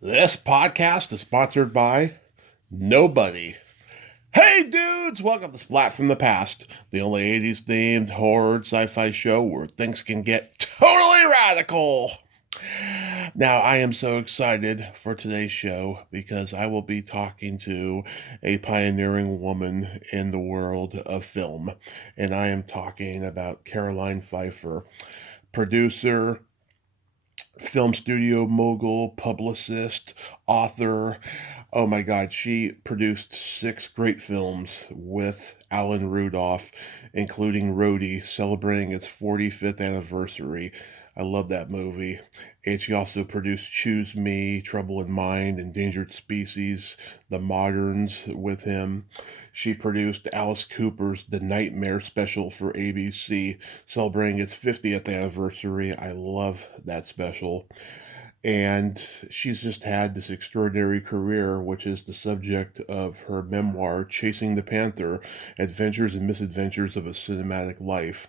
This podcast is sponsored by nobody. Hey dudes, welcome to Splat from the Past, the only 80s themed horror sci-fi show where things can get totally radical. Now, I am so excited for today's show because I will be talking to a pioneering woman in the world of film, and I am talking about Caroline Pfeiffer, producer, film studio mogul, publicist, author. Oh my God, she produced six great films with Alan Rudolph, including Rhodey, celebrating its 45th anniversary. I love that movie. And she also produced Choose Me, Trouble in Mind, Endangered Species, The Moderns with him. She produced Alice Cooper's The Nightmare special for ABC, celebrating its 50th anniversary. I love that special. And she's just had this extraordinary career, which is the subject of her memoir, Chasing the Panther: Adventures and Misadventures of a Cinematic Life.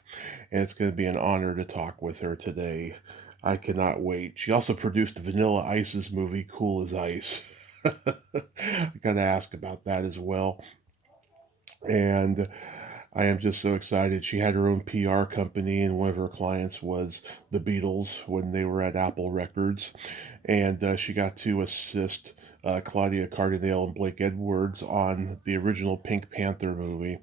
And it's going to be an honor to talk with her today. I cannot wait. She also produced Vanilla Ice's movie, Cool as Ice. I got to ask about that as well. And I am just so excited. She had her own PR company, and one of her clients was the Beatles when they were at Apple Records. And she got to assist Claudia Cardinale and Blake Edwards on the original Pink Panther movie.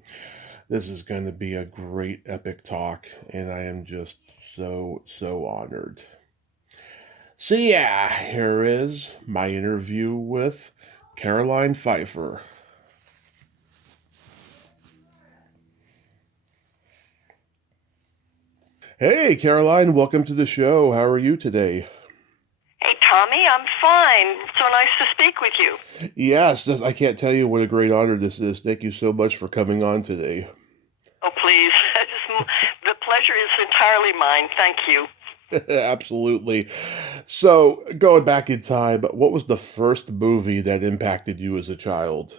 This is going to be a great epic talk, and I am just so honored. So, yeah, here is my interview with Caroline Pfeiffer. Hey, Caroline, welcome to the show. How are you today? Hey, Tommy, I'm fine. So nice to speak with you. Yes, I can't tell you what a great honor this is. Thank you so much for coming on today. Oh, please. The pleasure is entirely mine. Thank you. Absolutely. So, going back in time, what was the first movie that impacted you as a child?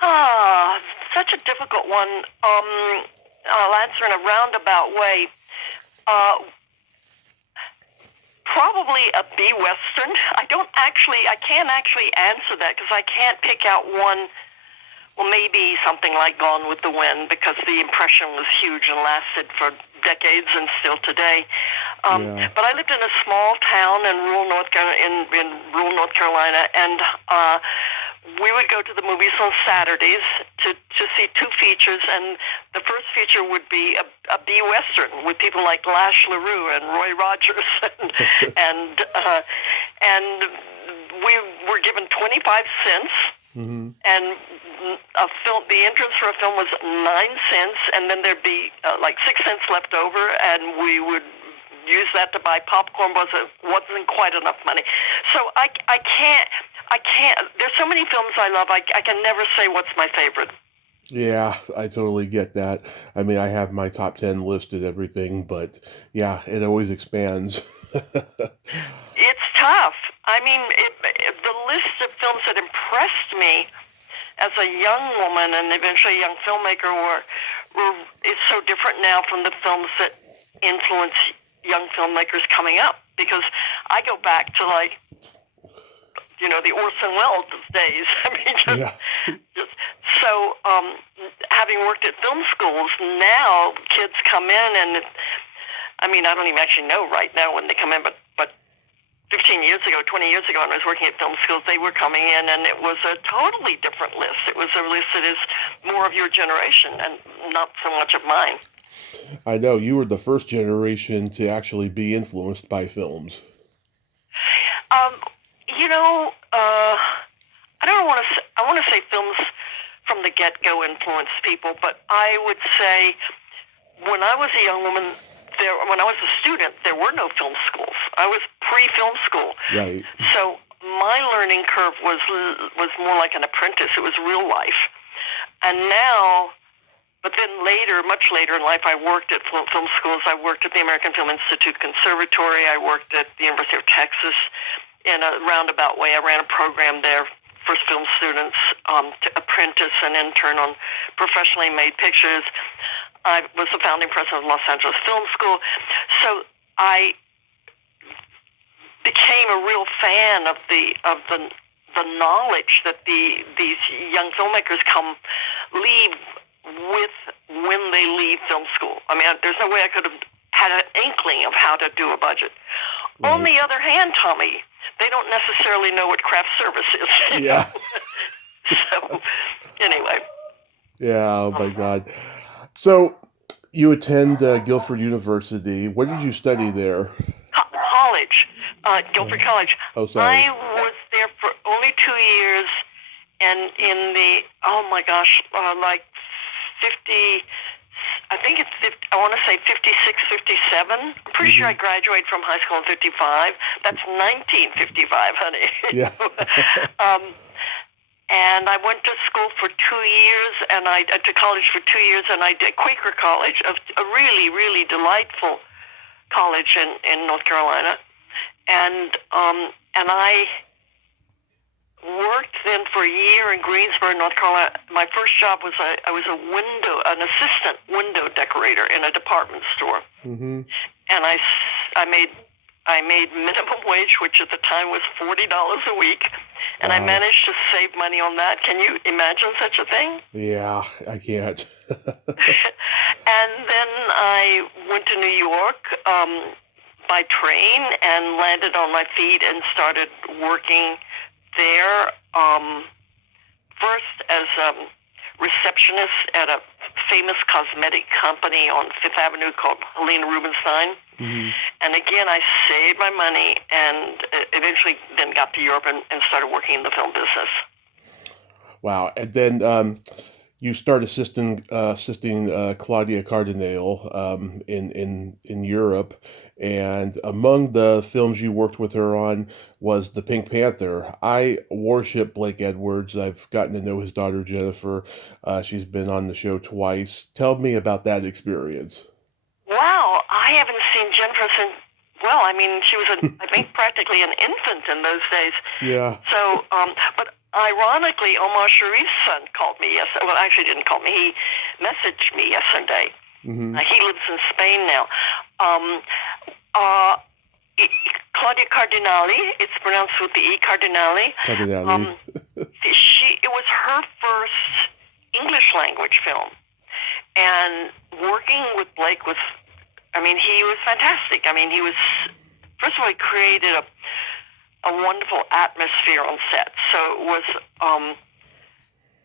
Ah, such a difficult one. I'll answer in a roundabout way. Uh, Probably a B Western. I can't actually answer that because I can't pick out one. Well, maybe something like Gone with the Wind because the impression was huge and lasted for decades and still today. Yeah. But I lived in a small town in rural in rural North Carolina, and we would go to the movies on Saturdays to see two features, and the first feature would be a B Western with people like Lash LaRue and Roy Rogers, and and we were given 25 cents, Hmm. and the entrance for a film was 9 cents, and then there'd be like 6 cents left over, and we would use that to buy popcorn. Wasn't quite enough money, so I can't. There's so many films I love. I can never say what's my favorite. Yeah, I totally get that. I mean, I have my top 10 listed, everything, but yeah, it always expands. It's tough. I mean, the list of films that impressed me as a young woman and eventually a young filmmaker is so different now from the films that influence young filmmakers coming up. Because I go back to the Orson Welles days. I mean, Yeah. just so having worked at film schools, now kids come in and I mean, I don't even actually know right now when they come in, but 15 years ago, 20 years ago, when I was working at film schools, they were coming in, and it was a totally different list. It was a list that is more of your generation and not so much of mine. I know you were the first generation to actually be influenced by films. Um, I don't want to. I want to say films from the get-go influenced people, but I would say when I was a young woman, when I was a student, there were no film schools. I was pre-film school, Right. so my learning curve was more like an apprentice. It was real life, and now. But then later, much later in life, I worked at film schools. I worked at the American Film Institute Conservatory. I worked at the University of Texas in a roundabout way. I ran a program there for film students to apprentice and intern on professionally made pictures. I was the founding president of Los Angeles Film School. So I became became a real fan of the knowledge that these young filmmakers leave with when they leave film school. I mean, there's no way I could have had an inkling of how to do a budget. Right. On the other hand, Tommy, they don't necessarily know what craft service is. Yeah. So, anyway. Yeah, oh my God. So, you attend Guilford University. What did you study there? College. Guilford College. Oh, sorry. I was there for only 2 years, and in the, oh my gosh, like 50, I think it's 50, I want to say 56, 57. I'm pretty sure I graduated from high school in 55. That's 1955, honey. Yeah. And I went to school for 2 years, and I to college for 2 years, and I did Quaker College, a really, really delightful college in North Carolina. And I worked then for a year in Greensboro, North Carolina. My first job was I was an assistant window decorator in a department store. Mm-hmm. And I made minimum wage, which at the time was $40 a week. And wow. I managed to save money on that. Can you imagine such a thing? Yeah, I can't. And then I went to New York by train and landed on my feet and started working there. First as a receptionist at a famous cosmetic company on Fifth Avenue called Helena Rubinstein. Mm-hmm. And again, I saved my money and eventually then got to Europe and started working in the film business. Wow. And then you start assisting Claudia Cardinale in Europe. And among the films you worked with her on was The Pink Panther. I worship Blake Edwards. I've gotten to know his daughter, Jennifer. She's been on the show twice. Tell me about that experience. Wow, I haven't seen Jennifer since, well, I mean, she was, I think, practically an infant in those days. Yeah. So, but ironically, Omar Sharif's son called me yesterday. Well, actually didn't call me. He messaged me yesterday. Mm-hmm. He lives in Spain now. Claudia Cardinale, it's pronounced with the E, Cardinale. Cardinale. It was her first English language film. And working with Blake was, I mean, he was fantastic. I mean, first of all, he created a wonderful atmosphere on set. So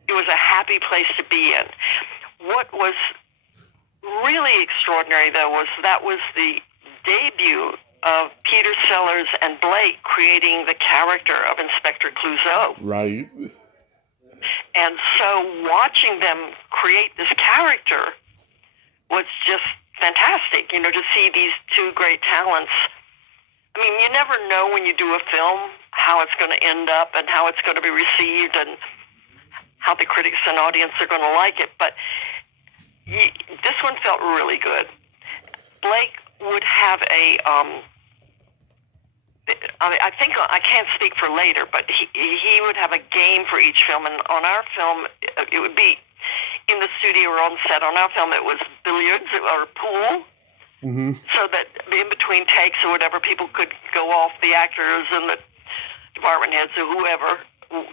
it was a happy place to be in. What was really extraordinary, though, was the debut of Peter Sellers and Blake creating the character of Inspector Clouseau. Right. And so watching them create this character was just fantastic, to see these two great talents. I mean, you never know when you do a film how it's going to end up and how it's going to be received and how the critics and audience are going to like it. But this one felt really good. Blake would have I think I can't speak for later, but he would have a game for each film, and on our film, it would be in the studio or on set. On our film, it was billiards or pool, mm-hmm. so that in between takes or whatever, people could go off, the actors and the department heads or whoever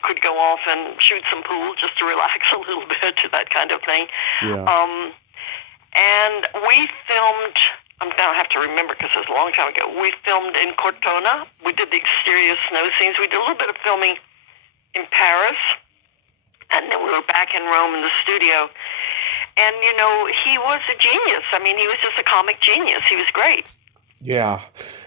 could go off and shoot some pool just to relax a little bit, that kind of thing. Yeah. And we filmed, now I have to remember because it was a long time ago, we filmed in Cortona. We did the exterior snow scenes. We did a little bit of filming in Paris. And then we were back in Rome in the studio. And, he was a genius. I mean, he was just a comic genius. He was great. Yeah.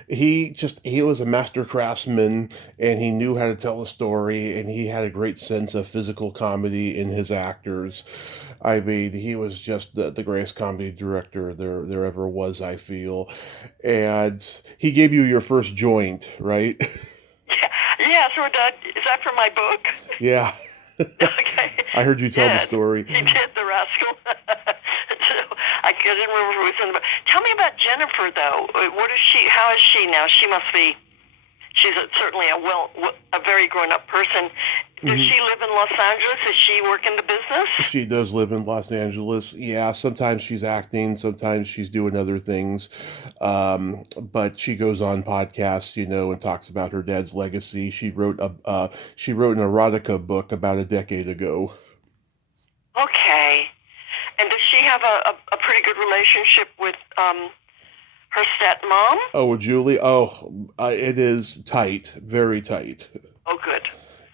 He was a master craftsman, and he knew how to tell a story, and he had a great sense of physical comedy in his actors. I mean, he was just the greatest comedy director there ever was, I feel. And he gave you your first joint, right? Yeah, so is that from my book? Yeah. Okay. I heard you tell the story. He did, the rascal. So, I didn't remember who was in the book. Tell me about Jennifer, though. How is she now? She's certainly a very grown-up person. Does she live in Los Angeles? Does she work in the business? She does live in Los Angeles. Yeah, sometimes she's acting, sometimes she's doing other things. But she goes on podcasts, and talks about her dad's legacy. She wrote an erotica book about a decade ago. Okay. And does she have a pretty good relationship with her stepmom? Oh, Julie. Oh, it is tight, very tight. Oh, good.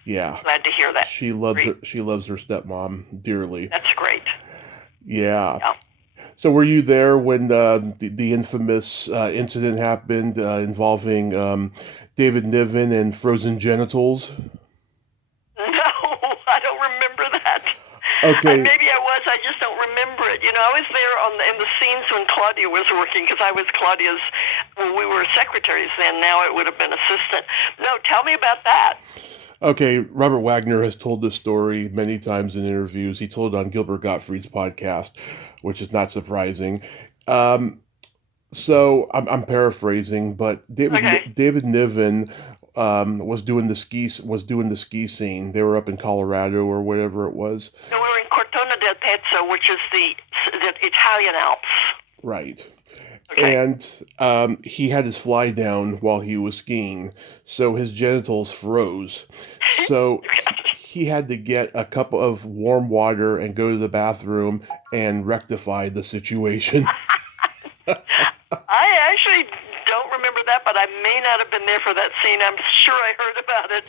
Yeah. Glad to hear that. She loves her. She loves her stepmom dearly. That's great. Yeah. Yeah. So were you there when the infamous incident happened involving David Niven and frozen genitals? No, I don't remember that. Okay. Maybe I was. I just don't remember it. I was there in the scenes when Claudia was working, because I was Claudia's. Well, we were secretaries then. Now it would have been assistant. No, tell me about that. Okay, Robert Wagner has told this story many times in interviews. He told it on Gilbert Gottfried's podcast, which is not surprising. So I'm paraphrasing, but David Niven was doing the ski scene. They were up in Colorado or whatever it was. No, we were in Cortona del Pezzo, which is the Italian Alps. Right. Okay. And he had his fly down while he was skiing, so his genitals froze. So he had to get a cup of warm water and go to the bathroom and rectify the situation. I actually don't remember that, but I may not have been there for that scene. I'm sure I heard about it.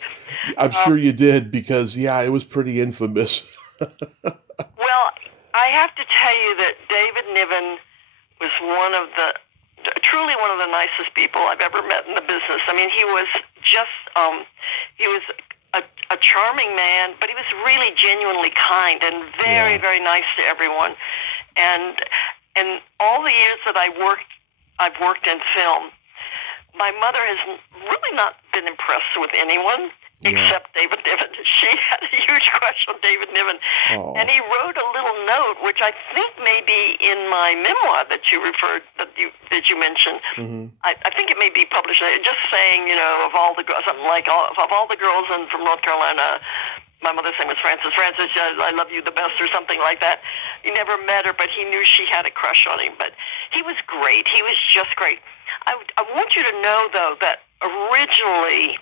I'm sure you did, because, yeah, it was pretty infamous. Well, I have to tell you that David Niven was truly one of the nicest people I've ever met in the business. I mean, he was just, he was a charming man, but he was really genuinely kind and very, very nice to everyone. And all the years that I've worked in film, my mother has really not been impressed with anyone except David Niven. She had a huge crush on David Niven. Oh. And he wrote a little note, which I think may be in my memoir that you mentioned. Mm-hmm. I think it may be published, just saying, of all the girls, something like, of all the girls from North Carolina, my mother's name was Frances. Frances, I love you the best, or something like that. He never met her, but he knew she had a crush on him. But he was great. He was just great. I want you to know, though, that originally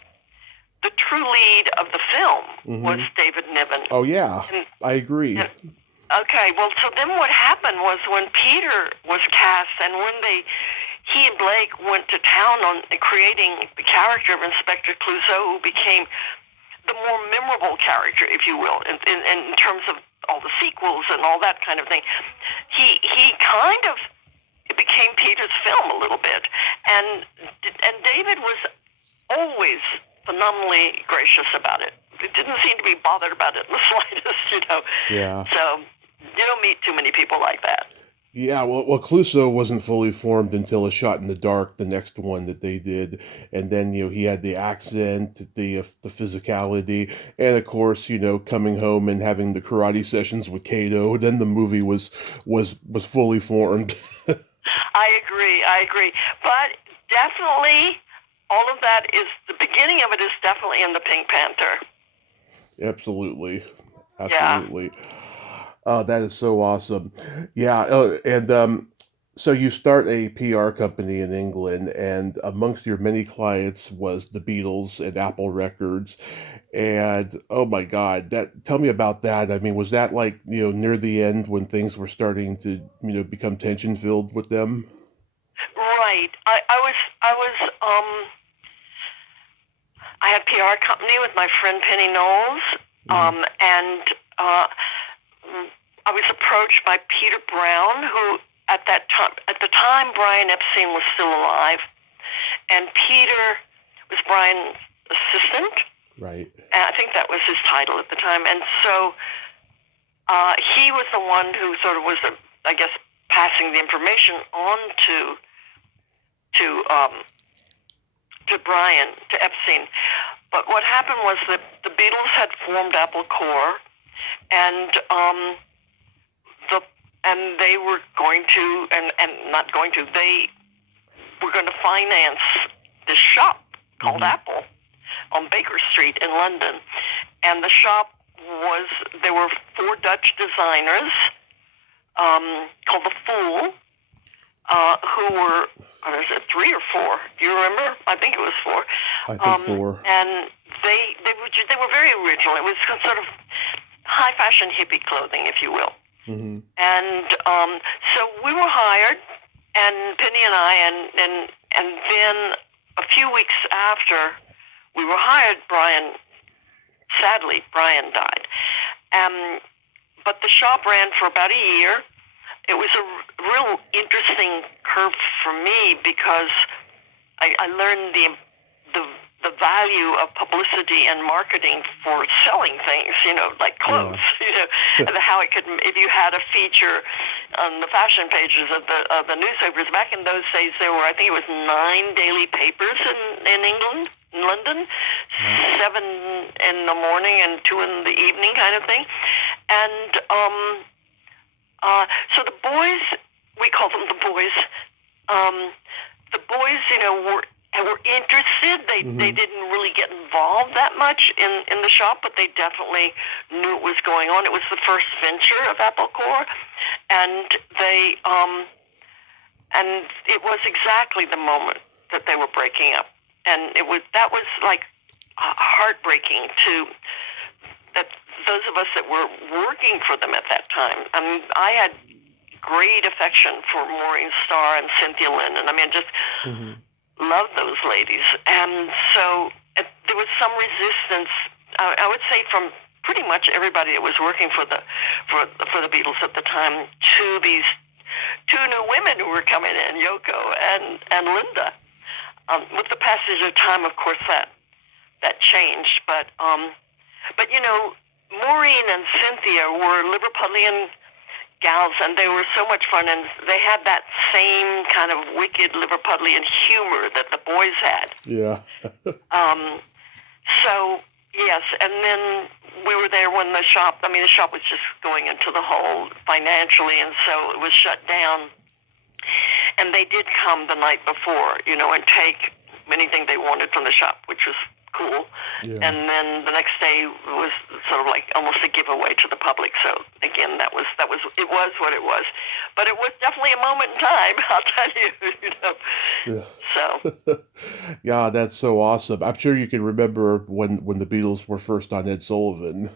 the true lead of the film was David Niven. Oh, yeah. I agree. Okay, well, so then what happened was when Peter was cast, and when he and Blake went to town on creating the character of Inspector Clouseau, who became the more memorable character, if you will, in terms of all the sequels and all that kind of thing. It became Peter's film a little bit, and David was always phenomenally gracious about it. It didn't seem to be bothered about it in the slightest, Yeah. So you don't meet too many people like that. Yeah, well, Clouseau wasn't fully formed until A Shot in the Dark, the next one that they did, and then he had the accent, the physicality, and of course coming home and having the karate sessions with Kato. Then the movie was fully formed. I agree, but definitely all of that is the beginning of it is definitely in the Pink Panther. Absolutely. Yeah. Oh, that is so awesome. Yeah, and so you start a PR company in England, and amongst your many clients was the Beatles and Apple Records. And oh my God, tell me about that. I mean, was that like, near the end when things were starting to, become tension filled with them? Right. I had a PR company with my friend Penny Knowles, and I was approached by Peter Brown, who at the time Brian Epstein was still alive, and Peter was Brian's assistant. Right. And I think that was his title at the time, and so he was the one who sort of was, I guess, passing the information on to Brian, to Epstein. But what happened was that the Beatles had formed Apple Corps, and they were going to, they were going to finance this shop called Apple on Baker Street in London. And the shop there were 4 Dutch designers called The Fool, who were, or is it 3 or 4? Do you remember? I think it was 4. I think 4. And they were very original. It was sort of high fashion hippie clothing, if you will. Mm-hmm. And so we were hired, and Penny and I, and then a few weeks after we were hired, sadly, Brian died. But the shop ran for about a year. It was a real interesting curve for me because I learned the value of publicity and marketing for selling things, like clothes, and how it could, if you had a feature on the fashion pages of the newspapers. Back in those days, there were, I think it was 9 daily papers in England, in London, 7 in the morning and 2 in the evening kind of thing. And so the boys, we call them the boys, were interested. They didn't really get involved that much in the shop, but they definitely knew what was going on. It was the first venture of Applecore, and and it was exactly the moment that they were breaking up, and that was like heartbreaking to those of us that were working for them at that time. I mean, I had great affection for Maureen Starr and Cynthia Linden. I mean, just loved those ladies. And so there was some resistance, I would say, from pretty much everybody that was working for the Beatles at the time, to these 2 new women who were coming in, Yoko and Linda. With the passage of time, of course, that changed. But Maureen and Cynthia were Liverpudlian gals, and they were so much fun, and they had that same kind of wicked Liverpudlian humor that the boys had. Yeah. So, yes, and then we were there when the shop was just going into the hole financially, and so it was shut down. And they did come the night before, and take anything they wanted from the shop, which was cool. Yeah. And then the next day was sort of like almost a giveaway to the public. So again, that was it was what it was. But it was definitely a moment in time, I'll tell you. Yeah. So yeah, that's so awesome. I'm sure you can remember when the Beatles were first on Ed Sullivan.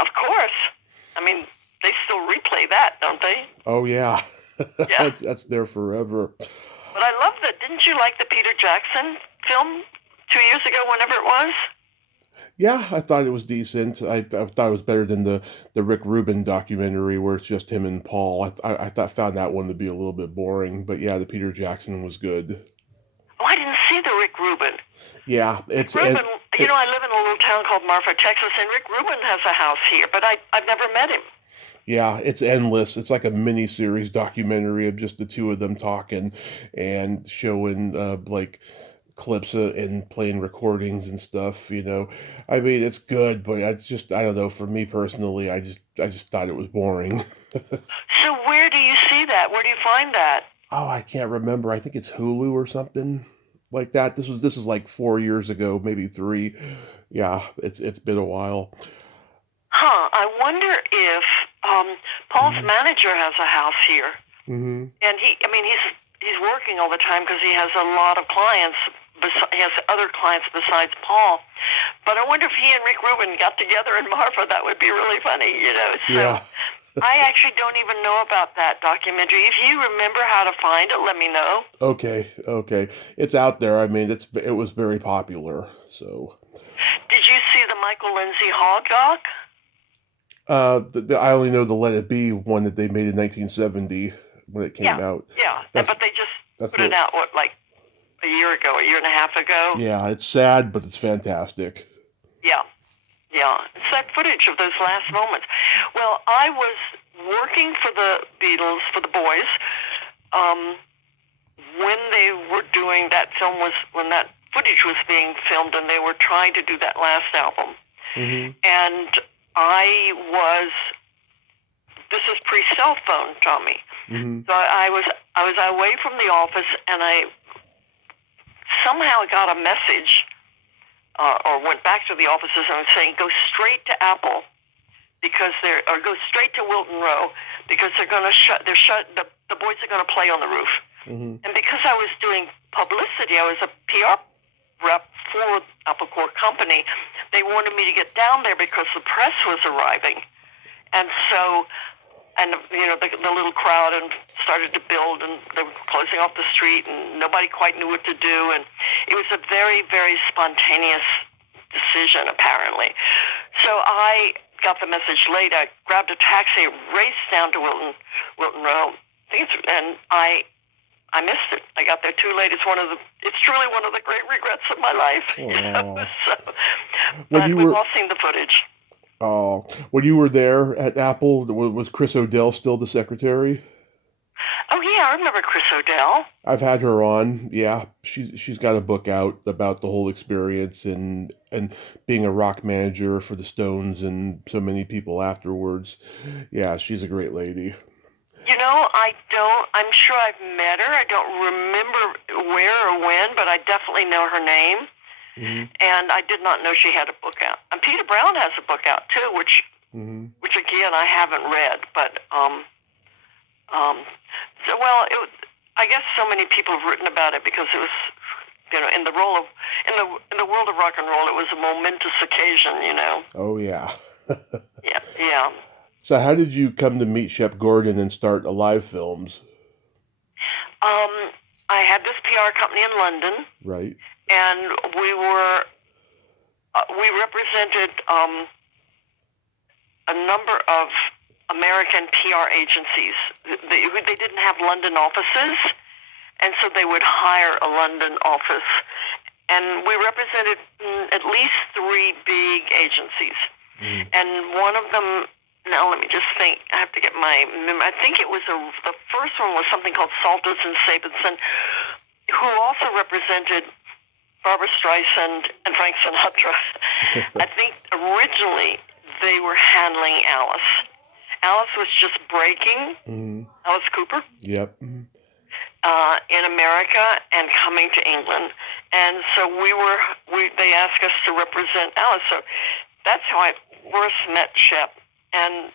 Of course. I mean, they still replay that, don't they? Oh yeah. Yeah. That's there forever. But I love that. Didn't you like the Peter Jackson film 2 years ago, whenever it was? Yeah, I thought it was decent. I thought it was better than the Rick Rubin documentary where it's just him and Paul. I found that one to be a little bit boring, but yeah, the Peter Jackson was good. Oh, I didn't see the Rick Rubin. Yeah, it's Rubin. I live in a little town called Marfa, Texas, and Rick Rubin has a house here, but I've never met him. Yeah, it's endless. It's like a mini-series documentary of just the 2 of them talking and showing like clips and playing recordings and stuff. I mean, it's good, but I don't know. For me personally, I just thought it was boring. So where do you see that? Where do you find that? Oh, I can't remember. I think it's Hulu or something like that. This is like 4 years ago, maybe 3. Yeah, it's been a while. Huh. I wonder if Paul's manager has a house here, and he's working all the time because he has a lot of clients. He has other clients besides Paul. But I wonder if he and Rick Rubin got together in Marfa. That would be really funny, So yeah. I actually don't even know about that documentary. If you remember how to find it, let me know. Okay. It's out there. I mean, it was very popular. So. Did you see the Michael Lindsay Hogg doc? I only know the Let It Be one that they made in 1970 when it came out. Yeah, but they just put it out, like a year and a half ago? Yeah, it's sad, but it's fantastic. Yeah. It's that footage of those last moments. Well, I was working for the Beatles, for the boys, when they were doing that film, when that footage was being filmed, and they were trying to do that last album. Mm-hmm. And this is pre-cell phone, Tommy. Mm-hmm. So I was away from the office, and I somehow got a message or went back to the offices and was saying, go straight to Apple or go straight to Wilton Row because they're going to the boys are going to play on the roof. Mm-hmm. And because I was doing publicity, I was a PR rep for Apple Corps Company. They wanted me to get down there because the press was arriving. And so, the little crowd and started to build, and they were closing off the street, and nobody quite knew what to do. And it was a very, very spontaneous decision, apparently. So I got the message late. I grabbed a taxi, raced down to Wilton Row, and I missed it. I got there too late. It's truly one of the great regrets of my life. But we've all seen the footage. Oh, when you were there at Apple, was Chris O'Dell still the secretary? Oh yeah, I remember Chris O'Dell. I've had her on. Yeah, she's got a book out about the whole experience and being a rock manager for the Stones and so many people afterwards. Yeah, she's a great lady. I'm sure I've met her. I don't remember where or when, but I definitely know her name. Mm-hmm. And I did not know she had a book out. And Peter Brown has a book out too, which again I haven't read. But I guess so many people have written about it because it was, in the world of rock and roll, it was a momentous occasion. Oh yeah. Yeah. So how did you come to meet Shep Gordon and start Alive Films? I had this PR company in London. Right. And we represented a number of American PR agencies. They didn't have London offices, and so they would hire a London office. And we represented at least 3 big agencies. Mm. And one of them, now let me just think, I have to get my memory. I think it was the first one was something called Saltus and Sabinson, who also represented Barbra Streisand and Frank Sinatra. I think originally they were handling Alice. Alice was just breaking, Alice Cooper. Yep. In America and coming to England. And so they asked us to represent Alice. So that's how I first met Shep. And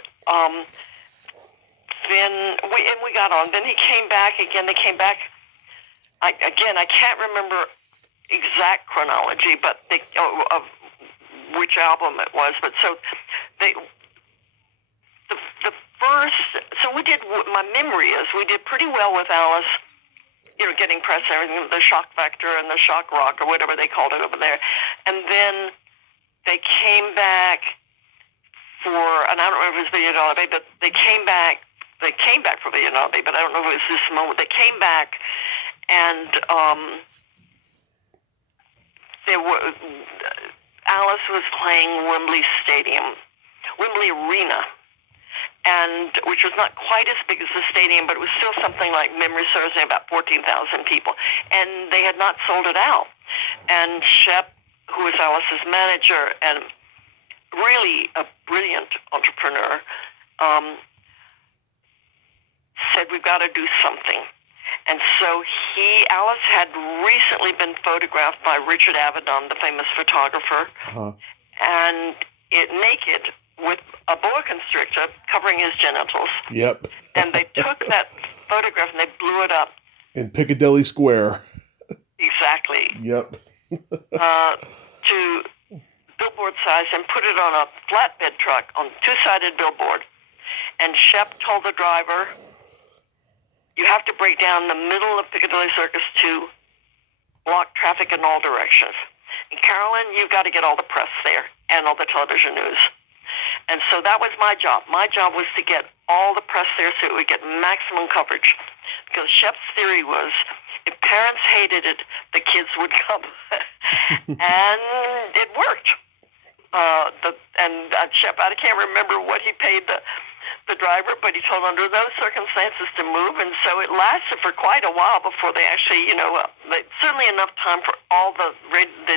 then we got on. Then he came back again. They came back. I can't remember exact chronology, but of which album it was. But so the first. So we did. My memory is we did pretty well with Alice. Getting press and everything, the shock factor and the shock rock or whatever they called it over there. And then they came back and I don't know if it was Billion Dollar Baby, but they came back for Billion Dollar Baby, but I don't know if it was this moment. They came back and Alice was playing Wembley Arena, and which was not quite as big as the stadium, but it was still something like, memory serves me, about 14,000 people. And they had not sold it out. And Shep, who was Alice's manager and really a brilliant entrepreneur, said, we've got to do something. And so Alice had recently been photographed by Richard Avedon, the famous photographer, and naked with a boa constrictor covering his genitals. Yep. And they took that photograph and they blew it up. In Piccadilly Square. Exactly. Yep. To billboard size and put it on a flatbed truck on 2-sided billboard. And Shep told the driver, you have to break down the middle of Piccadilly Circus to block traffic in all directions. And Carolyn, you've got to get all the press there and all the television news. And so that was my job. My job was to get all the press there so it would get maximum coverage. Because Shep's theory was, if parents hated it, the kids would come. And it worked. Shep, I can't remember what he paid the driver, but he told under those circumstances to move. And so it lasted for quite a while before they actually, certainly enough time for all the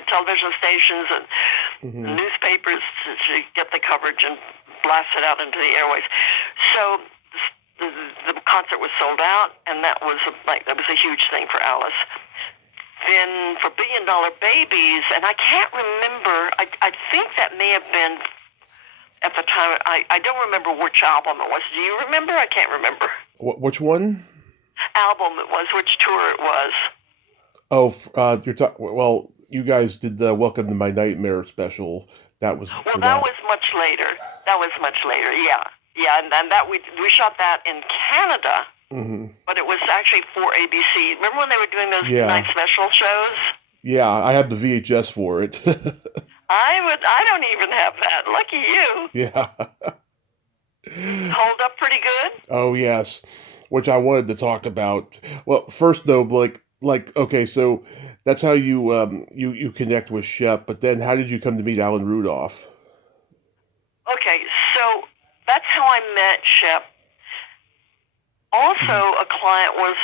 television stations and newspapers to get the coverage and blast it out into the airways. So the concert was sold out, and that was a huge thing for Alice. Then for Billion Dollar Babies, and I can't remember remember. I think that may have been at the time. I don't remember which album it was. Do you remember? I can't remember. Which one? Album it was, which tour it was. Oh, you're talking. Well, you guys did the "Welcome to My Nightmare" special. That was Well, for that that. was much later. Yeah, yeah, and that we shot that in Canada, but it was actually for ABC. Remember when they were doing those night special shows? Yeah, I have the VHS for it. I don't even have that. Lucky you. Yeah. Hold up pretty good. Oh yes, which I wanted to talk about. Well, first though, okay, so that's how you connect with Shep. But then, how did you come to meet Alan Rudolph? Okay, so that's how I met Shep. Also, a client was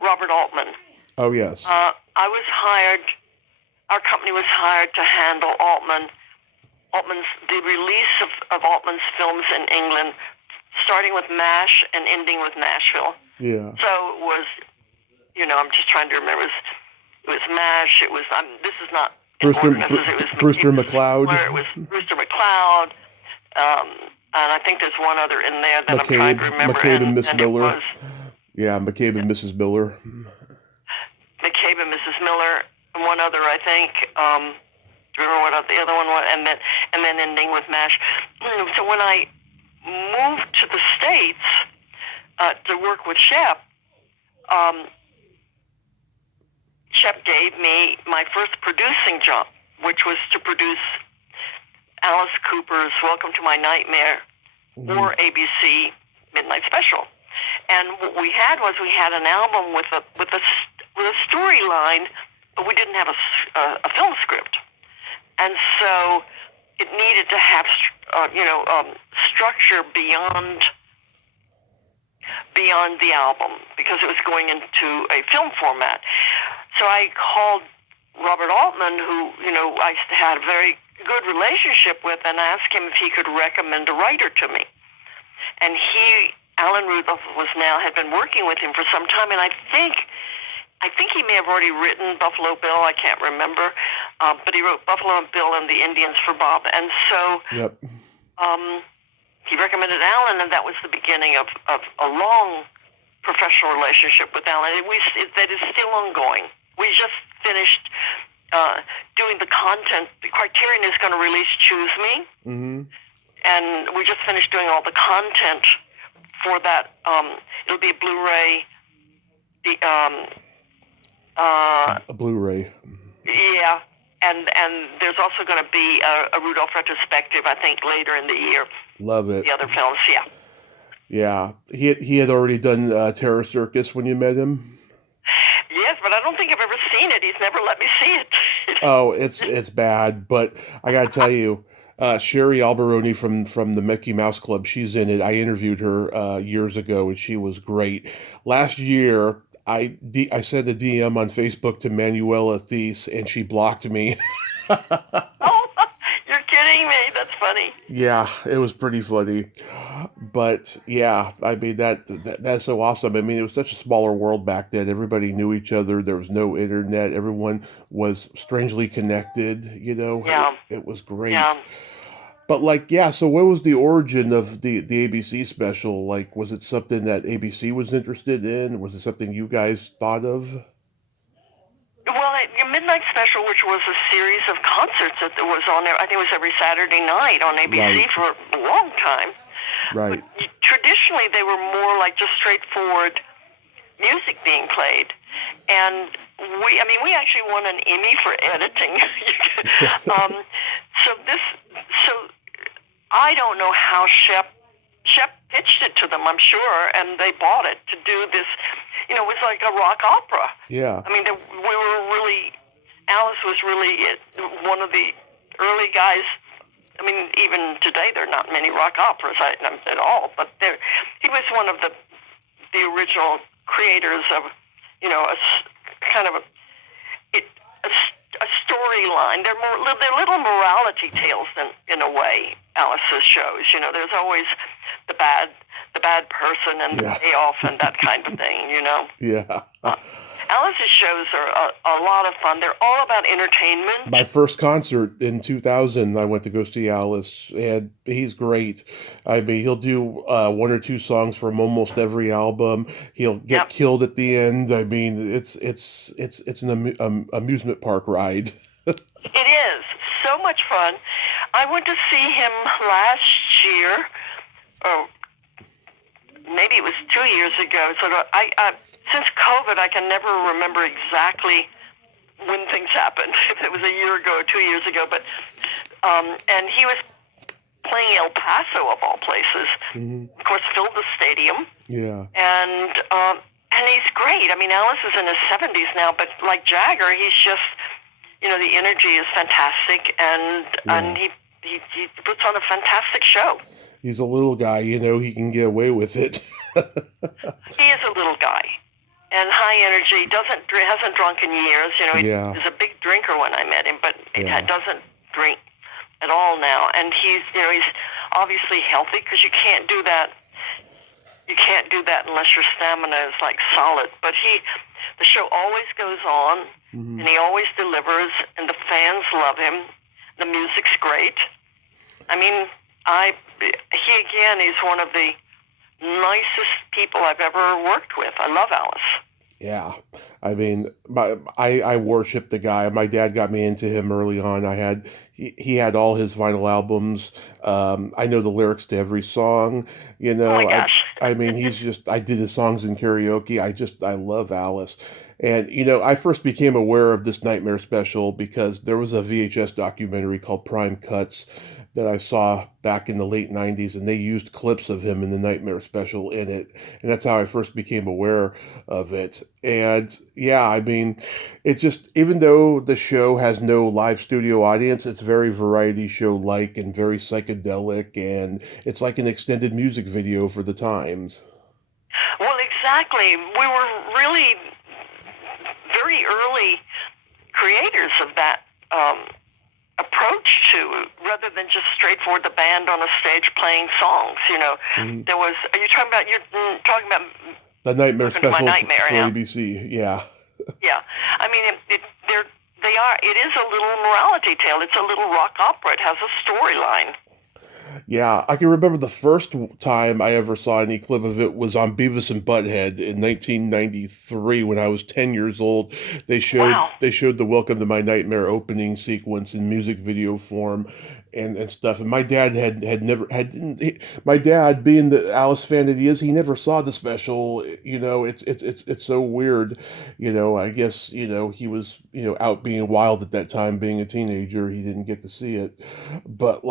Robert Altman. Oh yes. I was hired. Our company was hired to handle the release of Altman's films in England, starting with MASH and ending with Nashville. Yeah. So it was, I'm just trying to remember. It was MASH. It was. This is not. Brewster Brewster McLeod. Where it was Brewster McLeod, and I think there's one other in there that I'm trying to remember. McCabe and Miss and Miller. It was, yeah, McCabe and Mrs. Miller. McCabe and Mrs. Miller, and one other, I think. Do you remember what the other one was? And then ending with MASH. So when I moved to the States to work with Shep, Shep gave me my first producing job, which was to produce Alice Cooper's "Welcome to My Nightmare" or ABC Midnight Special. And what we had an album with a storyline, but we didn't have a film script. And so it needed to have, structure beyond the album because it was going into a film format. So I called Robert Altman, who, I had a very good relationship with, and asked him if he could recommend a writer to me. And Alan Rudolph had been working with him for some time, and I think he may have already written Buffalo Bill. I can't remember. But he wrote Buffalo Bill and the Indians for Bob. And so he recommended Alan, and that was the beginning of a long professional relationship with Alan. That is still ongoing. We just finished doing the content. The Criterion is going to release Choose Me. Mm-hmm. And we just finished doing all the content for that. It'll be a Blu-ray. A Blu-ray. Yeah, and there's also going to be a Rudolph retrospective, I think, later in the year. Love it. The other films, yeah. Yeah, he had already done Terror Circus when you met him. Yes, but I don't think I've ever seen it. He's never let me see it. Oh, it's bad, but I gotta tell you, Sherry Alberoni from the Mickey Mouse Club, she's in it. I interviewed her years ago, and she was great. Last year, I sent a DM on Facebook to Manuela Thies, and she blocked me. Oh, you're kidding me. That's funny. Yeah, it was pretty funny. But yeah, I mean that's so awesome. I mean, it was such a smaller world back then. Everybody knew each other. There was no internet. Everyone was strangely connected, Yeah. It was great. Yeah. But so what was the origin of the ABC special? Like, was it something that ABC was interested in? Was it something you guys thought of? Well, your Midnight Special, which was a series of concerts that was on there, I think it was every Saturday night on ABC for a long time. Right. But traditionally, they were more like just straightforward music being played. And we actually won an Emmy for editing. So I don't know how Shep pitched it to them, I'm sure, and they bought it to do this. It was like a rock opera. Yeah. I mean, Alice was really one of the early guys. I mean, even today, there are not many rock operas at all, but he was one of the original creators of, a kind of a storyline. They're little morality tales in a way, Alice's shows. There's always the bad person and the payoff and that kind of thing, Yeah. Alice's shows are a lot of fun. They're all about entertainment. My first concert in 2000, I went to go see Alice, and he's great. I mean, he'll do one or two songs from almost every album. He'll get killed at the end. I mean, it's an amusement park ride. It is so much fun. I went to see him last year, or maybe it was 2 years ago. So since COVID, I can never remember exactly when things happened, if it was a year ago or 2 years ago. But and he was playing El Paso of all places. Mm-hmm. Of course, filled the stadium. Yeah. And he's great. I mean, Alice is in his 70s now, but like Jagger, he's just, the energy is fantastic, and he puts on a fantastic show. He's a little guy, he can get away with it. He is a little guy, and high energy. Hasn't drunk in years. He was a big drinker when I met him, but he doesn't drink at all now. And he's obviously healthy, because you can't do that. You can't do that unless your stamina is like solid. But the show always goes on, and he always delivers, and the fans love him. The music's great. I mean, he's one of the nicest people I've ever worked with. I love Alice. Yeah, I mean, I worship the guy. My dad got me into him early on. He had all his vinyl albums. I know the lyrics to every song. Oh my gosh. I mean, I did his songs in karaoke. I love Alice. And, I first became aware of this Nightmare special because there was a VHS documentary called Prime Cuts that I saw back in the late 90s, and they used clips of him in the Nightmare special in it. And that's how I first became aware of it. And yeah, I mean, it's just, even though the show has no live studio audience, it's very variety show-like and very psychedelic, and it's like an extended music video for the times. Well, exactly. We were really very early creators of that approach to, rather than just straightforward the band on a stage playing songs. There was. You're talking about the Nightmare special for yeah. ABC. Yeah. Yeah, I mean, it is a little morality tale. It's a little rock opera. It has a storyline. Yeah, I can remember the first time I ever saw any clip of it was on Beavis and Butthead in 1993 when I was 10 years old. They showed the Welcome to My Nightmare opening sequence in music video form and stuff. And my dad my dad, being the Alice fan that he is, he never saw the special. It's so weird. I guess, he was, out being wild at that time, being a teenager. He didn't get to see it. But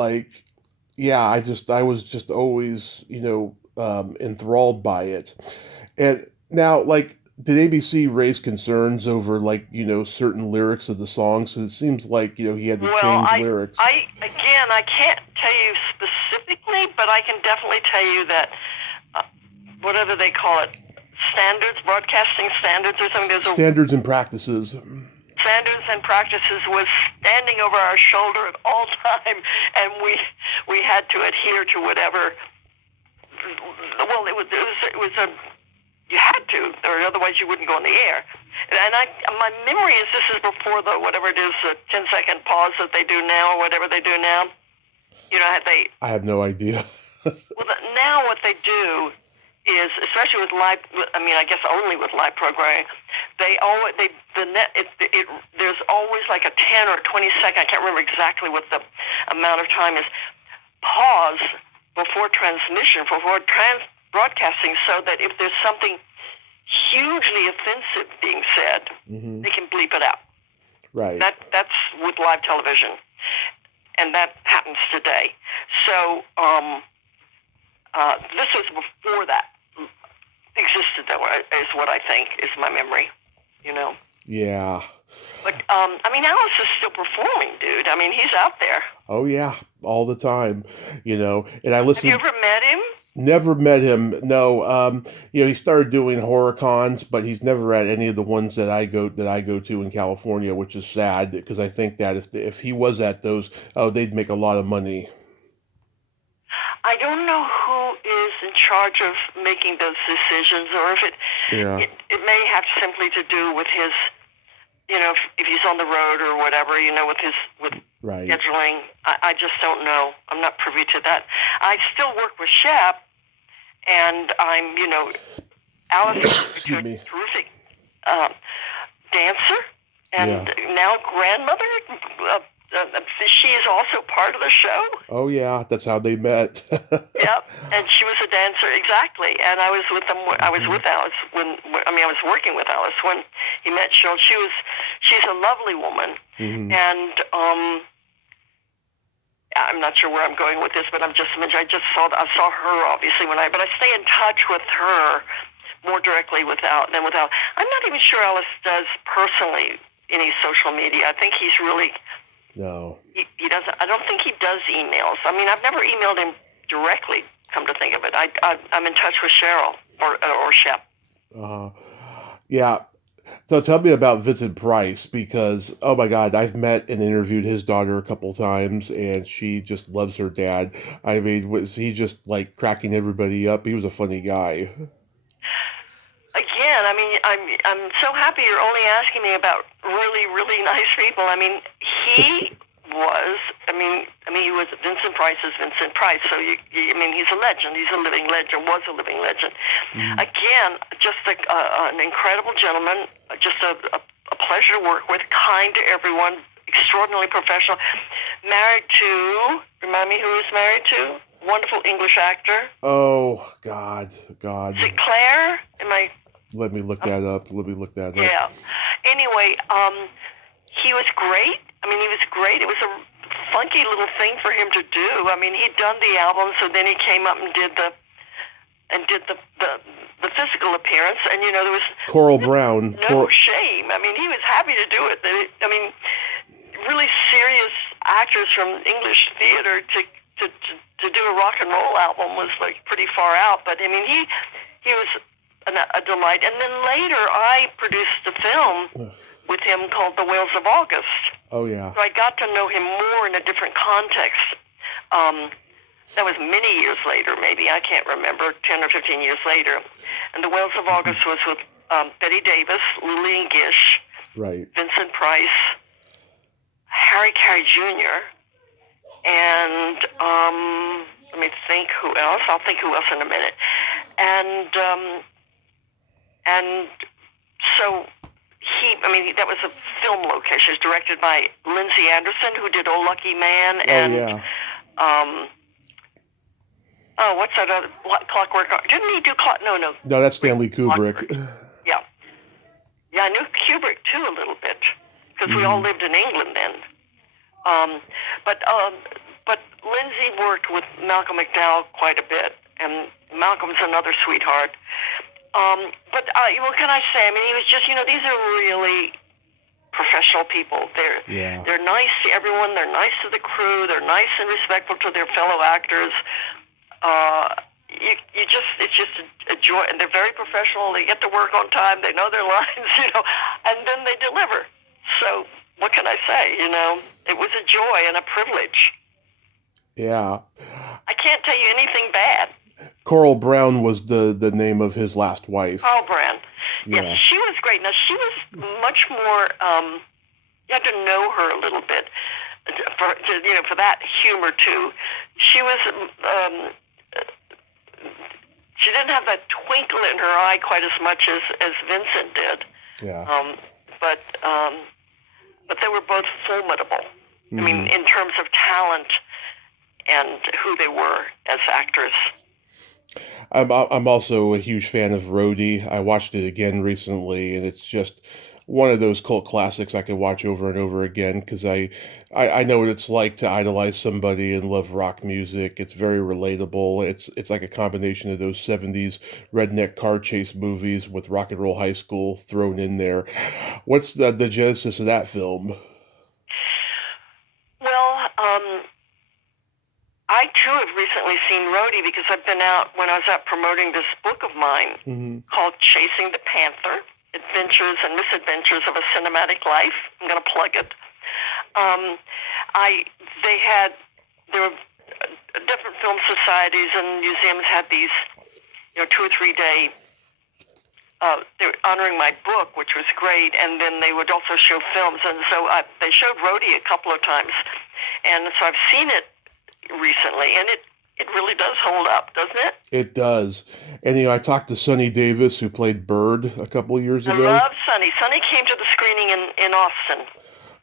yeah, I was just always, enthralled by it. And now, did ABC raise concerns over, certain lyrics of the songs? So it seems like, he had to change lyrics. I can't tell you specifically, but I can definitely tell you that, whatever they call it, broadcasting standards or something. Standards and practices. Standards and practices was standing over our shoulder at all time, and we had to adhere to whatever. Well, it was you had to, or otherwise you wouldn't go on the air. And my memory is this is before the whatever it is, the 10-second pause that they do now, or whatever they do now. I have no idea. Well, now what they do is, especially with live, I guess only with live programming, there's always like a 10 or 20 second, I can't remember exactly what the amount of time is, pause before transmission, before broadcasting, so that if there's something hugely offensive being said, they can bleep it out. Right. That's with live television, and that happens today. So this was before that existed, though, is what I think is my memory. Yeah. But Alice is still performing, dude. I mean, he's out there. Oh yeah, all the time. And I listened. Have you ever met him? Never met him. No. He started doing horror cons, but he's never at any of the ones that I go to in California, which is sad because I think that if he was at those, they'd make a lot of money. I don't know who is in charge of making those decisions, or if it may have simply to do with his, if he's on the road or whatever, with scheduling. I just don't know. I'm not privy to that. I still work with Shep, and I'm, Alice is a terrific dancer, and now grandmother. She is also part of the show. Oh yeah, that's how they met. Yep, and she was a dancer, exactly. And I was with them. I was with Alice I was working with Alice when he met Cheryl. She's a lovely woman, and I'm not sure where I'm going with this, but I saw her obviously but I stay in touch with her more directly without. I'm not even sure Alice does personally any social media. I think he's really. No. He doesn't. I don't think he does emails. I mean, I've never emailed him directly. Come to think of it, I'm in touch with Cheryl or Shep. Yeah. So tell me about Vincent Price, because oh my God, I've met and interviewed his daughter a couple times, and she just loves her dad. I mean, was he just like cracking everybody up? He was a funny guy. Again, I mean, I'm so happy you're only asking me about really, really nice people. I mean, he was. He was Vincent Price is Vincent Price. So he's a legend. He's a living legend. Was a living legend. Again, just an incredible gentleman. Just a pleasure to work with. Kind to everyone. Extraordinarily professional. Married to. Remind me who he's married to. Wonderful English actor. Oh God. Is it Claire? Let me look that up. Yeah. Anyway, he was great. He was great. It was a funky little thing for him to do. He'd done the album, so then he came up and did the physical appearance, and there was Coral Brown. No shame. He was happy to do it. Really serious actors from English theater to do a rock and roll album was like pretty far out. But he was a delight. And then later, I produced a film with him called The Whales of August. Oh, yeah. So I got to know him more in a different context. That was many years later, maybe. I can't remember, 10 or 15 years later. And The Whales of August was with Betty Davis, Lillian Gish, right, Vincent Price, Harry Carey Jr., and let me think who else. I'll think who else in a minute. And so that was a film location. It was directed by Lindsay Anderson, who did Oh Lucky Man, and what's that other Clockwork? Didn't he do No, that's Stanley Kubrick. Clockwork. Yeah, I knew Kubrick too a little bit because we all lived in England then. But Lindsay worked with Malcolm McDowell quite a bit, and Malcolm's another sweetheart. What can I say? He was just, these are really professional people. They're nice to everyone. They're nice to the crew. They're nice and respectful to their fellow actors. It's just a joy, and they're very professional. They get to work on time. They know their lines, and then they deliver. So what can I say? It was a joy and a privilege. Yeah. I can't tell you anything bad. Coral Brown was the name of his last wife. Coral Brown. Yeah. Yes, she was great. Now, she was much more, you had to know her a little bit for that humor, too. She was, she didn't have that twinkle in her eye quite as much as Vincent did. Yeah. But they were both formidable. In terms of talent and who they were as actors. I'm also a huge fan of Rhodey. I watched it again recently, and it's just one of those cult classics I can watch over and over again because I know what it's like to idolize somebody and love rock music. It's very relatable. It's like a combination of those 70s redneck car chase movies with Rock and Roll High School thrown in there. What's the genesis of that film? Well, I too have recently seen Rhodey because I've been out when I was out promoting this book of mine called Chasing the Panther: Adventures and Misadventures of a Cinematic Life. I'm going to plug it. There were different film societies and museums had these, 2 or 3 day. They were honoring my book, which was great, and then they would also show films, and so they showed Rhodey a couple of times, and so I've seen it recently, and it really does hold up, doesn't it? It does. And, I talked to Sonny Davis, who played Bird a couple of years ago. I love Sonny. Sonny came to the screening in Austin.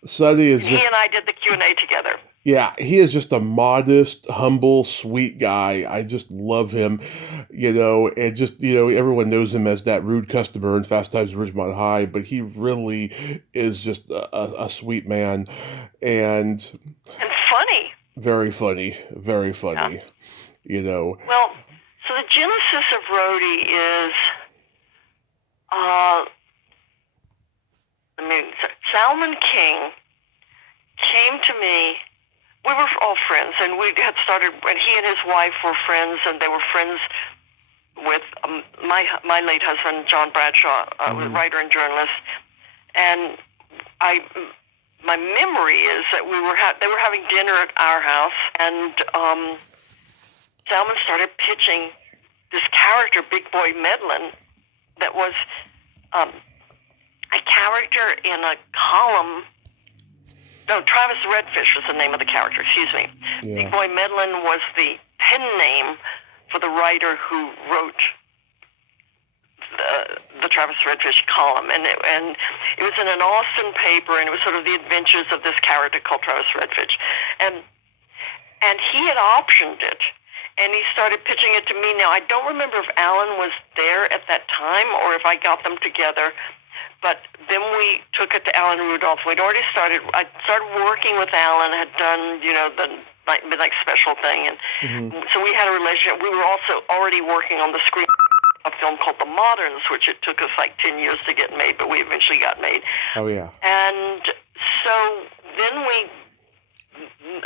Sonny is He and I did the Q&A together. Yeah, he is just a modest, humble, sweet guy. I just love him, and just, everyone knows him as that rude customer in Fast Times at Ridgemont High, but he really is just a sweet man. And funny. Very funny, very funny, Well, so the genesis of Rhodey is, Salman King came to me. We were all friends, and we had started, and he and his wife were friends, and they were friends with my late husband, John Bradshaw, writer and journalist. And my memory is that they were having dinner at our house, and Salman started pitching this character, Big Boy Medlin, that was a character in a column. No, Travis Redfish was the name of the character, excuse me. Yeah. Big Boy Medlin was the pen name for the writer who wrote the Travis Redfish column. And it was in an Austin paper, and it was sort of the adventures of this character called Travis Redfish. And he had optioned it, and he started pitching it to me. Now, I don't remember if Alan was there at that time or if I got them together. But then we took it to Alan Rudolph. I started working with Alan, had done, the Midnight Special thing. And so we had a relationship. We were also already working on the screen a film called The Moderns, which it took us like 10 years to get made, but we eventually got made. Oh, yeah. And so then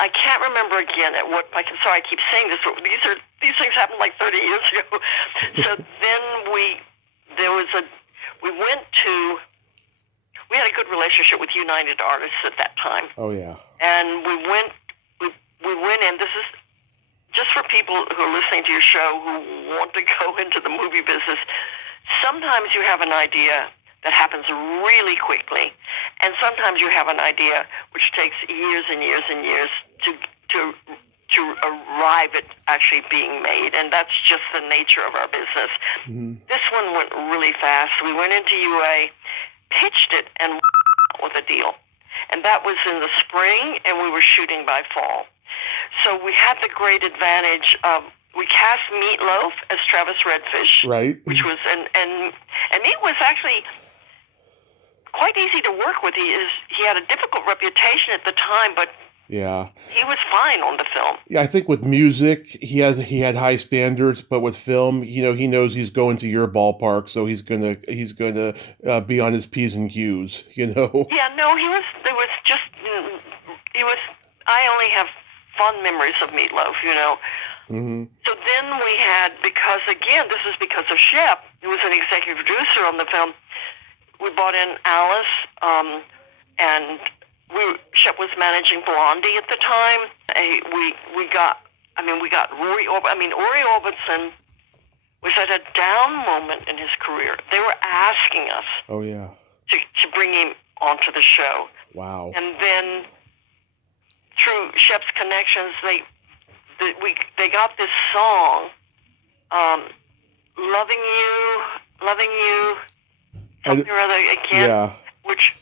I can't remember again at what, sorry, I keep saying this, but these things happened like 30 years ago. So then we had a good relationship with United Artists at that time. Oh, yeah. And we went in. This is just for people who are listening to your show who want to go into the movie business. Sometimes you have an idea that happens really quickly, and sometimes you have an idea which takes years and years and years to arrive at actually being made, and that's just the nature of our business. Mm-hmm. This one went really fast. We went into UA, pitched it, and with a deal. And that was in the spring, and we were shooting by fall. So we had the great advantage of, we cast Meatloaf as Travis Redfish. Right. Which was, and it was actually quite easy to work with. He had a difficult reputation at the time, but yeah, he was fine on the film. Yeah, I think with music, he had high standards, but with film, he knows he's going to your ballpark, so he's gonna be on his P's and Q's, Yeah, no, I only have fond memories of Meatloaf, Mm-hmm. So then we had, because of Shep, who was an executive producer on the film, we brought in Alice, and Shep was managing Blondie at the time. We got Rory Orbison. Rory Orbison was at a down moment in his career. They were asking us, oh yeah, to bring him onto the show. Wow. And then through Shep's connections, they got this song, "Loving You," something or other again, yeah. which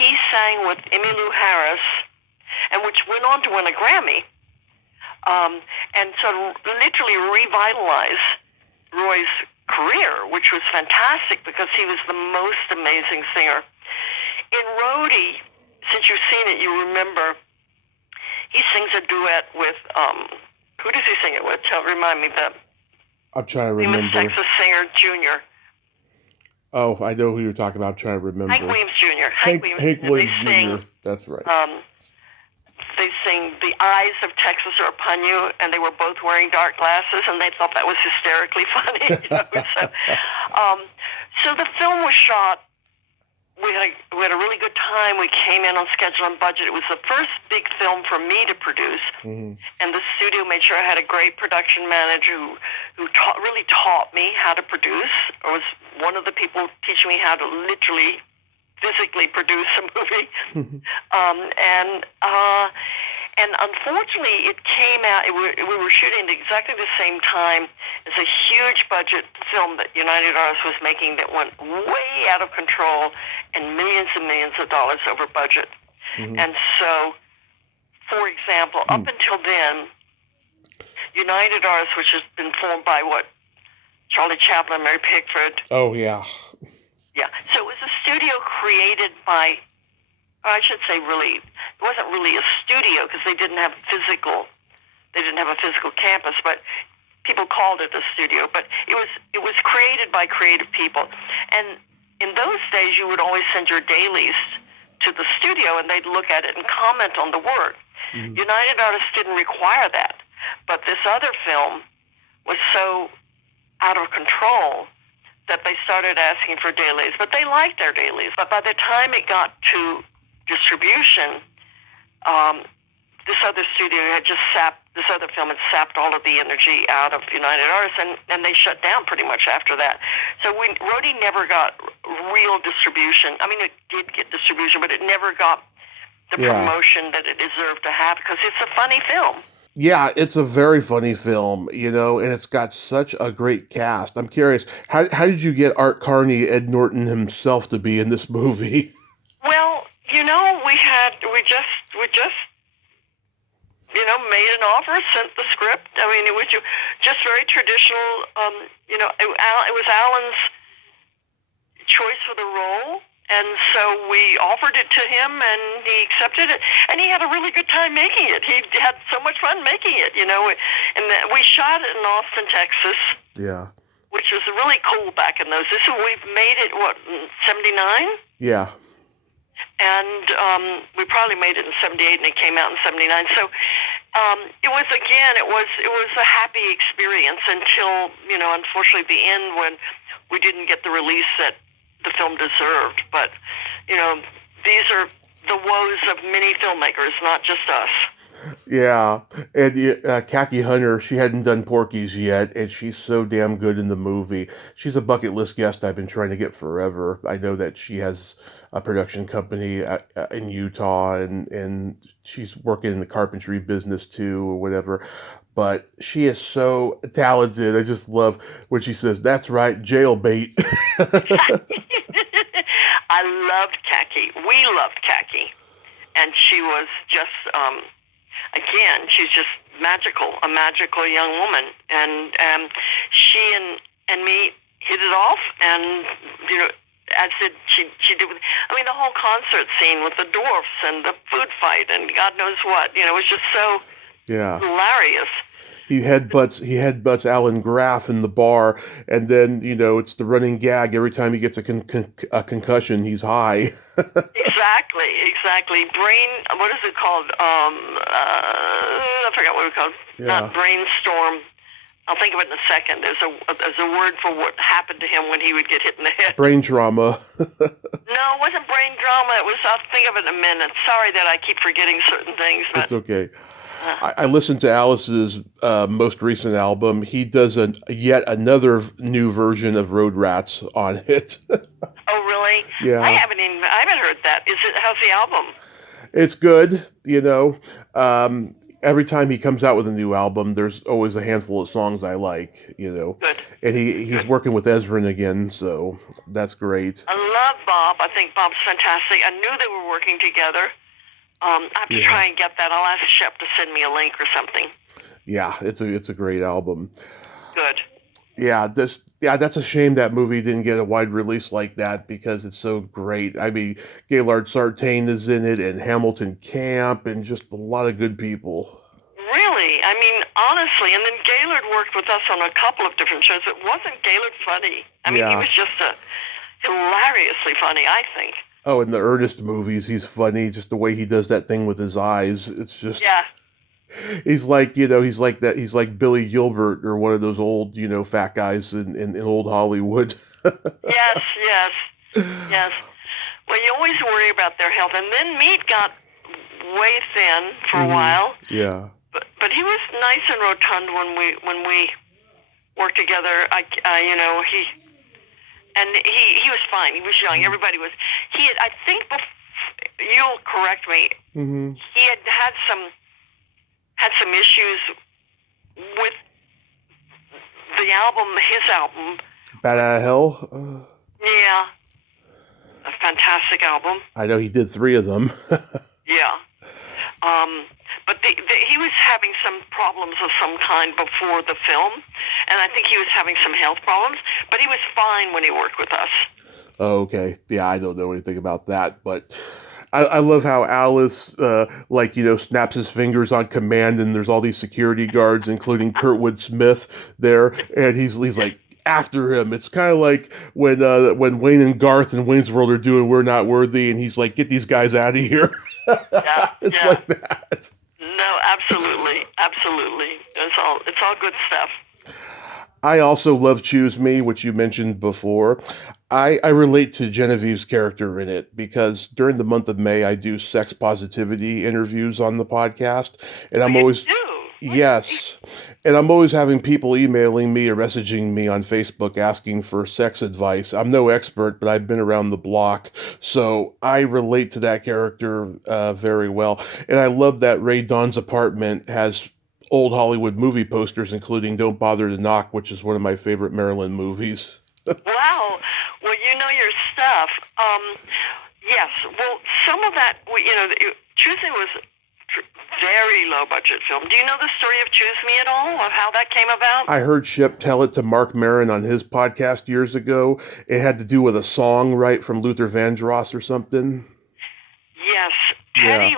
he sang with Emmylou Harris, and which went on to win a Grammy, and so literally revitalized Roy's career, which was fantastic because he was the most amazing singer. In Rhodey, since you've seen it, you remember, he sings a duet with, who does he sing it with? Remind me, I'm trying to remember. Famous Texas singer, Junior. Oh, I know who you're talking about. I'm trying to remember. Hank Williams Jr. Hank Williams Jr. That's right. They sing "The Eyes of Texas Are Upon You," and they were both wearing dark glasses, and they thought that was hysterically funny. So the film was shot we had a really good time. We came in on schedule and budget. It was the first big film for me to produce, and the studio made sure I had a great production manager who really taught me how to produce, or was one of the people teaching me how to literally physically produce a movie. And unfortunately, it came out, we were shooting at exactly the same time as a huge budget film that United Artists was making that went way out of control and millions of dollars over budget. And so, for example, up until then, United Artists, which has been formed by Charlie Chaplin, Mary Pickford. Oh, yeah. Yeah. So it was a studio created by, I should say really, it wasn't really a studio because they didn't have a physical campus, but people called it a studio. But it was created by creative people. And in those days, you would always send your dailies to the studio and they'd look at it and comment on the work. United Artists didn't require that. But this other film was so out of control that they started asking for dailies. But they liked their dailies. But by the time it got to distribution, this other film had sapped all of the energy out of United Artists, and they shut down pretty much after that. So Rhodey never got real distribution. I mean, it did get distribution, but it never got the promotion that it deserved to have because it's a funny film. Yeah, it's a very funny film, and it's got such a great cast. I'm curious, how did you get Art Carney, Ed Norton himself, to be in this movie? Well, we just made an offer, sent the script. I mean, it was just very traditional. It was Alan's choice for the role, and so we offered it to him, and he accepted it, and he had a really good time making it. He had so much fun making it, and we shot it in Austin, Texas. Yeah. Which was really cool back in those days. So we've made it, in 79? Yeah. And we probably made it in 78, and it came out in 79. So it was a happy experience until, unfortunately, the end when we didn't get the release that the film deserved. But, these are the woes of many filmmakers, not just us. Yeah, and Kathy Hunter, she hadn't done Porky's yet, and she's so damn good in the movie. She's a bucket list guest I've been trying to get forever. I know that she has a production company in Utah, and she's working in the carpentry business too, or whatever. But she is so talented. I just love when she says, "That's right, jailbait." I loved Khaki. We loved Khaki. And she was just, again, she's just magical, a magical young woman. And she and me hit it off. And, as she did with, the whole concert scene with the dwarfs and the food fight and God knows what, it was just so hilarious. He headbutts Alan Graff in the bar, and then, it's the running gag. Every time he gets a concussion, he's high. Exactly. What is it called? I forgot what it was called. Yeah. Not brainstorm. I'll think of it in a second. There's a word for what happened to him when he would get hit in the head. Brain trauma. No, it wasn't brain trauma. I'll think of it in a minute. Sorry that I keep forgetting certain things. But it's okay. I listened to Alice's most recent album. He does yet another new version of Road Rats on it. Oh, really? Yeah. I haven't heard that. How's the album? It's good. Every time he comes out with a new album, there's always a handful of songs I like. Good. And he's working with Ezrin again, so that's great. I love Bob. I think Bob's fantastic. I knew they were working together. I have to try and get that. I'll ask Shep to send me a link or something. Yeah, it's a great album. Good. Yeah, that's a shame that movie didn't get a wide release like that because it's so great. Gaylord Sartain is in it, and Hamilton Camp, and just a lot of good people. Really? Honestly, and then Gaylord worked with us on a couple of different shows. It wasn't Gaylord funny. He was just hilariously funny, I think. Oh, in the Ernest movies, he's funny. Just the way he does that thing with his eyes. It's just... Yeah. He's like, he's like that. He's like Billy Gilbert or one of those old, fat guys in old Hollywood. Yes. Well, you always worry about their health. And then Meat got way thin for a while. Yeah. But he was nice and rotund when we worked together. He was fine. He was young. Everybody was. He had, I think, you'll correct me. He had some issues with the album, his album. Bat Out of Hell? Yeah. A fantastic album. I know he did 3 of them. Yeah. But he was having some problems of some kind before the film, and I think he was having some health problems, but he was fine when he worked with us. Oh, okay. Yeah, I don't know anything about that, but I love how Alice, snaps his fingers on command, and there's all these security guards, including Kurtwood Smith there, and he's like, after him. It's kind of like when Wayne and Garth in Wayne's World are doing We're Not Worthy, and he's like, get these guys out of here. Yeah, it's like that. No, absolutely. It's all good stuff. I also love Choose Me, which you mentioned before. I relate to Genevieve's character in it because during the month of May, I do sex positivity interviews on the podcast, and I'm always... Yes. And I'm always having people emailing me or messaging me on Facebook asking for sex advice. I'm no expert, but I've been around the block, so I relate to that character very well. And I love that Ray Dawn's apartment has old Hollywood movie posters, including Don't Bother to Knock, which is one of my favorite Marilyn movies. Wow. Well, you know your stuff. Yes. Well, some of that, Choose Me was very low budget film. Do you know the story of Choose Me at all, of how that came about? I heard Shep tell it to Mark Maron on his podcast years ago. It had to do with a song, right, from Luther Vandross or something? Yes. Teddy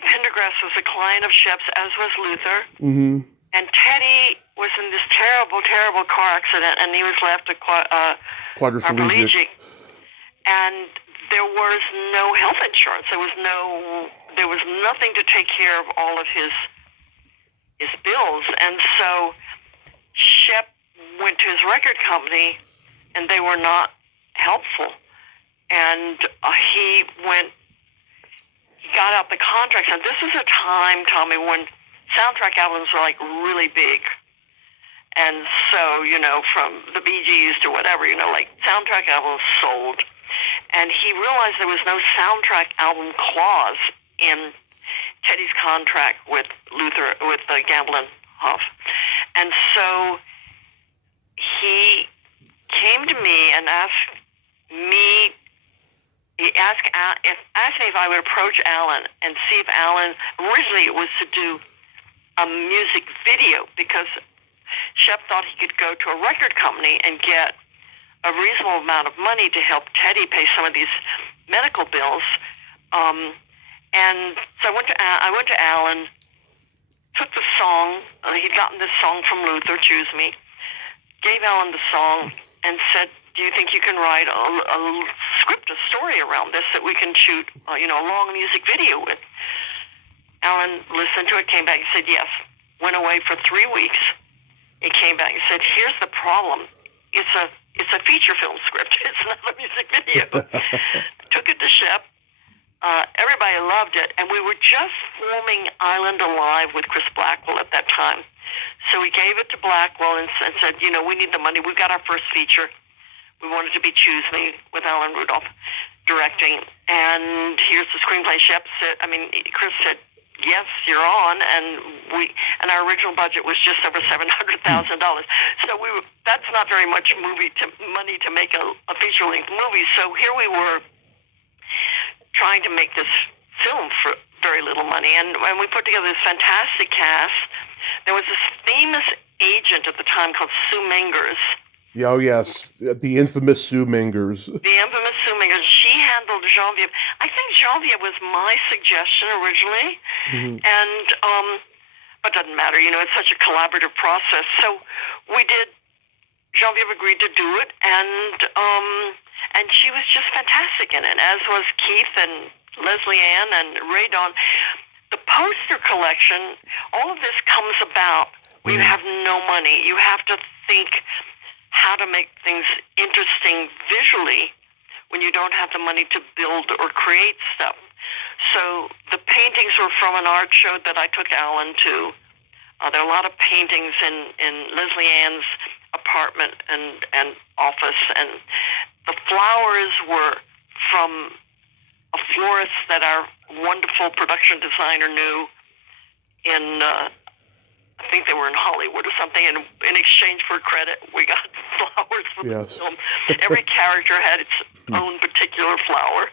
Pendergrass was a client of Shep's, as was Luther. Mm-hmm. And Teddy was in this terrible, terrible car accident, and he was left quadriplegic. And there was no health insurance. There was nothing to take care of all of his bills. And so Shep went to his record company, and they were not helpful. And he got out the contracts. And this was a time, Tommy, when soundtrack albums were like really big. And so, from the Bee Gees to whatever, like soundtrack albums sold. And he realized there was no soundtrack album clause in Teddy's contract with Gamble & Huff. And so he came to me and asked me if I would approach Alan and see if Alan, originally it was to do a music video, because Shep thought he could go to a record company and get a reasonable amount of money to help Teddy pay some of these medical bills. And so I went to Alan, took the song. He'd gotten this song from Luther, Choose Me, gave Alan the song, and said, do you think you can write a script, a story around this that we can shoot, a long music video with? Alan listened to it, came back and said yes. Went away for 3 weeks. He came back and said, here's the problem. It's a feature film script. It's not a music video. Took it to Shep. Everybody loved it. And we were just forming Island Alive with Chris Blackwell at that time. So we gave it to Blackwell and said, we need the money. We've got our first feature. We wanted to be Choose Me with Alan Rudolph directing. And here's the screenplay. Chris said, yes, you're on. And our original budget was just over $700,000. So that's not very much money to make a feature-length movie. So here we were trying to make this film for very little money. And we put together this fantastic cast. There was this famous agent at the time called Sue Mengers. Oh, yes. The infamous Sue Mengers. The infamous Sue Mengers. She handled Genevieve. I think Genevieve was my suggestion originally. Mm-hmm. And, but it doesn't matter. It's such a collaborative process. So we did. Genevieve agreed to do it. And she was just fantastic in it, as was Keith and Leslie Ann and Ray Dawn. The poster collection, all of this comes about when you have no money. You have to think how to make things interesting visually when you don't have the money to build or create stuff. So the paintings were from an art show that I took Alan to. There are a lot of paintings in Leslie Ann's apartment and office, and the flowers were from a florist that our wonderful production designer knew in, I think they were in Hollywood or something, and in exchange for credit, we got flowers for the film. Every character had its own particular flower.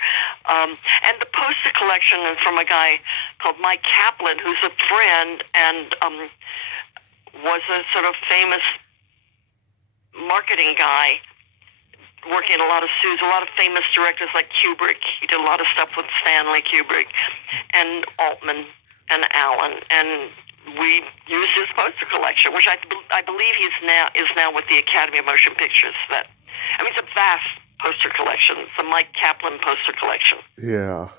And the poster collection is from a guy called Mike Kaplan, who's a friend and was a sort of famous marketing guy, working in a lot of studios, a lot of famous directors like Kubrick. He did a lot of stuff with Stanley Kubrick and Altman and Allen, and we used his poster collection, which I believe is now with the Academy of Motion Pictures. It's a vast poster collection. It's the Mike Kaplan poster collection. Yeah.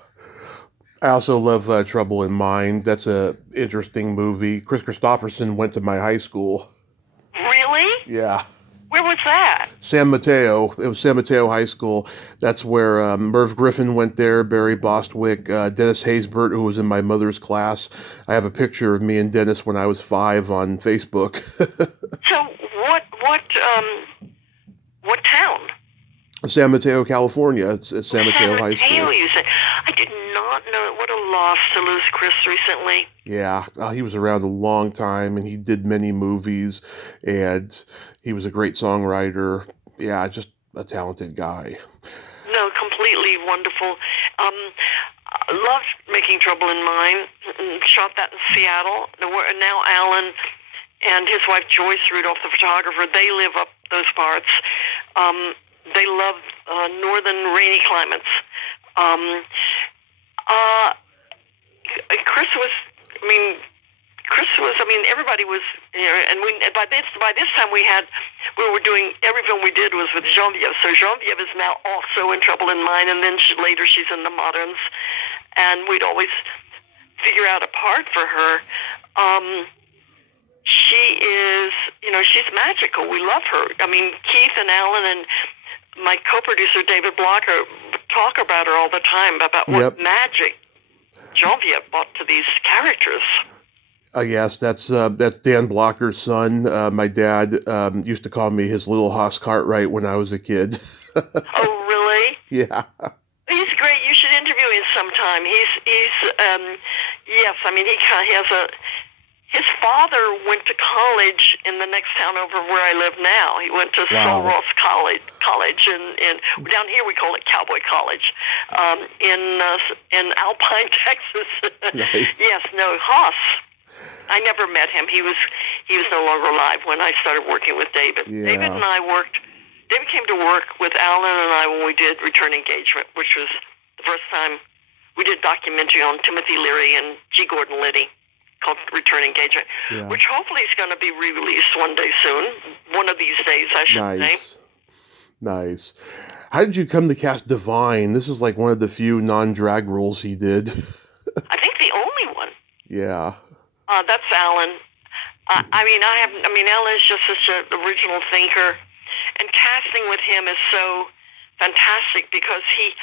I also love Trouble in Mind. That's a interesting movie. Chris Christopherson went to my high school. Really? Yeah. Where was that? San Mateo. It was San Mateo High School. That's where Merv Griffin went there, Barry Bostwick, Dennis Haysbert, who was in my mother's class. I have a picture of me and Dennis when I was 5 on Facebook. So what town? San Mateo, California. It's San Mateo High School. You said. I did not know. What a loss to lose Chris recently. Yeah, he was around a long time, and he did many movies, and he was a great songwriter. Yeah, just a talented guy. No, completely wonderful. I loved Making Trouble in Mind. Shot that in Seattle. Now Alan and his wife Joyce Rudolph, the photographer, they live up those parts. They love northern rainy climates. Everybody was, and by this time we were doing, every film we did was with Genevieve. So Genevieve is now also in Trouble in Mind, and then later she's in the Moderns, and we'd always figure out a part for her. She is, she's magical. We love her. Keith and Alan and my co-producer David Blocker talk about her all the time, about what magic Genevieve brought to these characters. Yes, that's Dan Blocker's son. My dad used to call me his little Haas Cartwright when I was a kid. Oh, really? Yeah. He's great. You should interview him sometime. His father went to college in the next town over where I live now. He went to Sul Ross College in down here we call it Cowboy College, in Alpine, Texas. Nice. Yes, no, Haas. I never met him. He was no longer alive when I started working with David. Yeah. David and I worked. David came to work with Alan and I when we did Return Engagement, which was the first time we did a documentary on Timothy Leary and G. Gordon Liddy called Return Engagement, which hopefully is going to be re-released one day soon. One of these days, I should say. Nice. How did you come to cast Divine? This is like one of the few non-drag roles he did. I think the only one. Yeah. That's Alan. Alan is just such an original thinker, and casting with him is so fantastic because he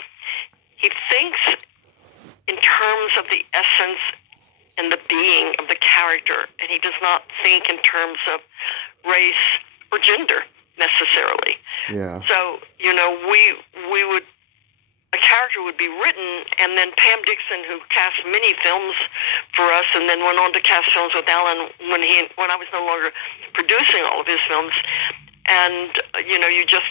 thinks in terms of the essence and the being of the character, and he does not think in terms of race or gender necessarily. Yeah. So we would. A character would be written, and then Pam Dixon, who cast many films for us, and then went on to cast films with Alan when I was no longer producing all of his films. And you just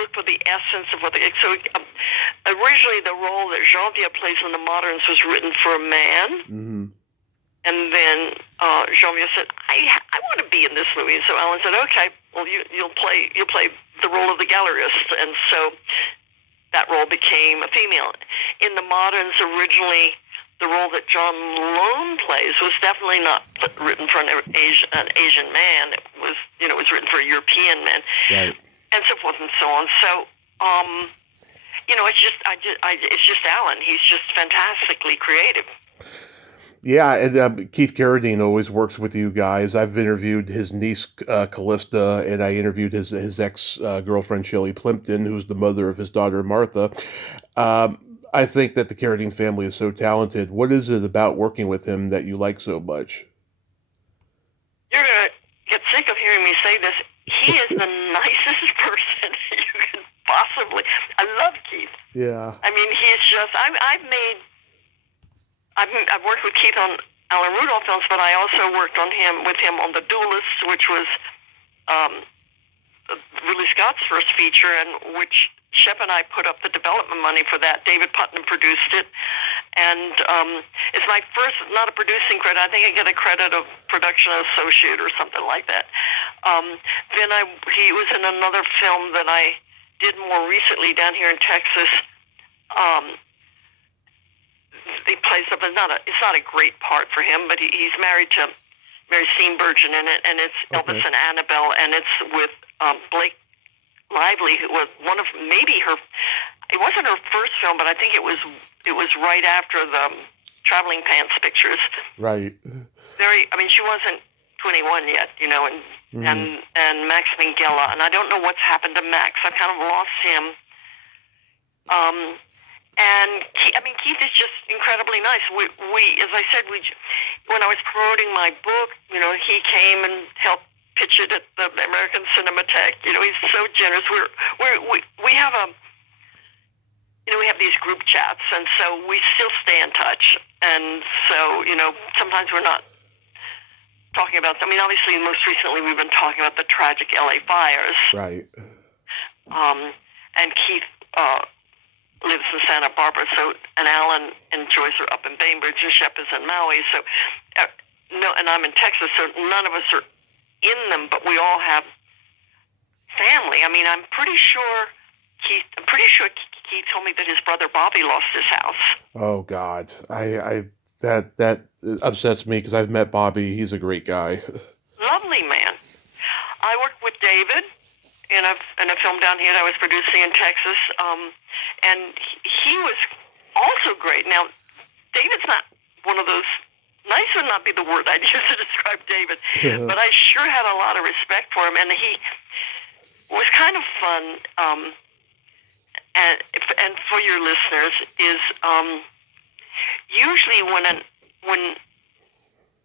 look for the essence of what. Originally, the role that Genevieve plays in the Moderns was written for a man, and then Genevieve said, "I want to be in this movie." And so Alan said, "Okay, well you'll play the role of the gallerist," and so that role became a female. In the Moderns, originally, the role that John Malone plays was definitely not written for an Asian man. It was written for a European man, right, and so forth and so on. So, it's just Alan. He's just fantastically creative. Yeah, and Keith Carradine always works with you guys. I've interviewed his niece Callista, and I interviewed his ex girlfriend Shelley Plimpton, who's the mother of his daughter Martha. I think that the Carradine family is so talented. What is it about working with him that you like so much? You're going to get sick of hearing me say this. He is the nicest person you can possibly. I love Keith. Yeah. I mean, he's just. I've worked with Keith on Alan Rudolph films, but I also worked with him on The Duelists, which was um, Ridley Scott's first feature, and which Shep and I put up the development money for that. David Putnam produced it, and it's my first, not a producing credit. I think I get a credit of production associate or something like that. Then he was in another film that I did more recently down here in Texas. He plays up. It's not a great part for him, but he's married to Mary Steenburgen in it, and it's Elvis and Annabelle, and it's with Blake Lively, who was one of maybe her. It wasn't her first film, but I think it was right after the Traveling Pants pictures. Right. I mean, she wasn't 21 yet, you know, and Max Minghella, and I don't know what's happened to Max. I've kind of lost him. And Keith is just incredibly nice. We as I said, when I was promoting my book, you know, he came and helped pitch it at the American Cinematheque. You know, he's so generous. We have we have these group chats, and so we still stay in touch. And so, you know, sometimes we're not talking about. I mean, obviously, most recently we've been talking about the tragic LA fires. Right. And Keith lives in Santa Barbara, and Alan and Joyce are up in Bainbridge, and Shep is in Maui. So, and I'm in Texas, so none of us are in them, but we all have family. I mean, I'm pretty sure Keith told me that his brother Bobby lost his house. Oh God, I that upsets me because I've met Bobby. He's a great guy. Lovely man. I worked with David in a film down here that I was producing in Texas, and he was also great. Now, David's not one of those. Nice would not be the word I'd use to describe David, but I sure had a lot of respect for him, and he was kind of fun. And for your listeners is usually when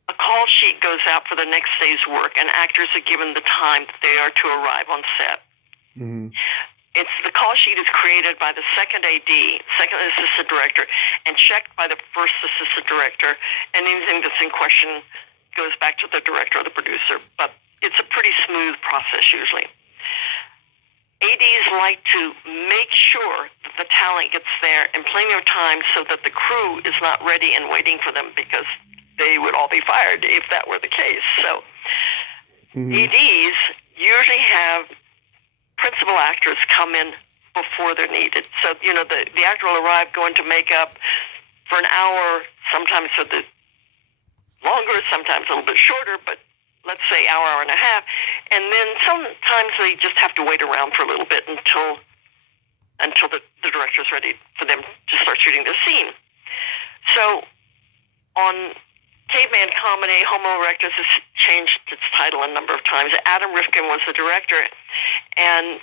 a call sheet goes out for the next day's work, and actors are given the time that they are to arrive on set. Mm-hmm. It's the call sheet is created by the second AD, second assistant director, and checked by the first assistant director. And anything that's in question goes back to the director or the producer. But it's a pretty smooth process usually. ADs like to make sure that the talent gets there in plenty of time so that the crew is not ready and waiting for them, because they would all be fired if that were the case. So ADs usually have principal actors come in before they're needed. So, you know, the actor will arrive, go into makeup for an hour, sometimes for the longer, sometimes a little bit shorter, but let's say hour and a half. And then sometimes they just have to wait around for a little bit until the director's ready for them to start shooting the scene. So on Caveman Comedy, Homo erectus has changed its title a number of times. Adam Rifkin was the director, and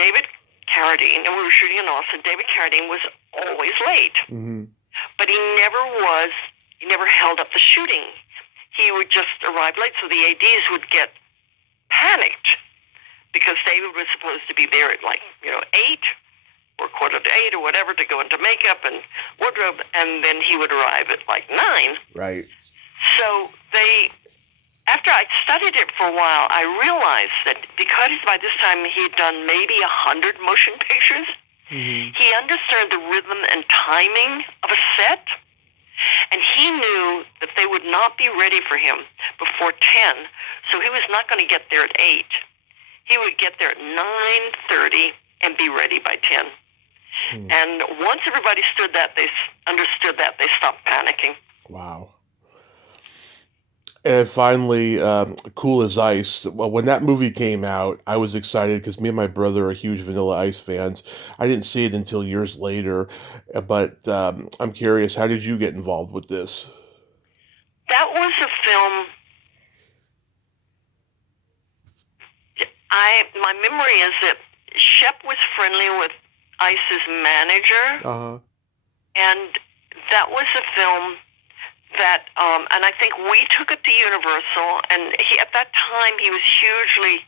David Carradine, and we were shooting in Austin, David Carradine was always late. Mm-hmm. But he never held up the shooting. He would just arrive late, so the ADs would get panicked because David was supposed to be there at 8 or 7:45 or whatever to go into makeup and wardrobe, and then he would arrive at 9. Right. So after I'd studied it for a while, I realized that because by this time he had done maybe 100 motion pictures, he understood the rhythm and timing of a set, and he knew that they would not be ready for him before 10, so he was not going to get there at 8. He would get there at 9:30 and be ready by 10. And once everybody understood that, they stopped panicking. Wow. And finally, Cool as Ice. Well, when that movie came out, I was excited because me and my brother are huge Vanilla Ice fans. I didn't see it until years later, but I'm curious, how did you get involved with this? film, my memory is that Shep was friendly with Ice's manager, and that was a film that, and I think we took it to Universal, and at that time he was hugely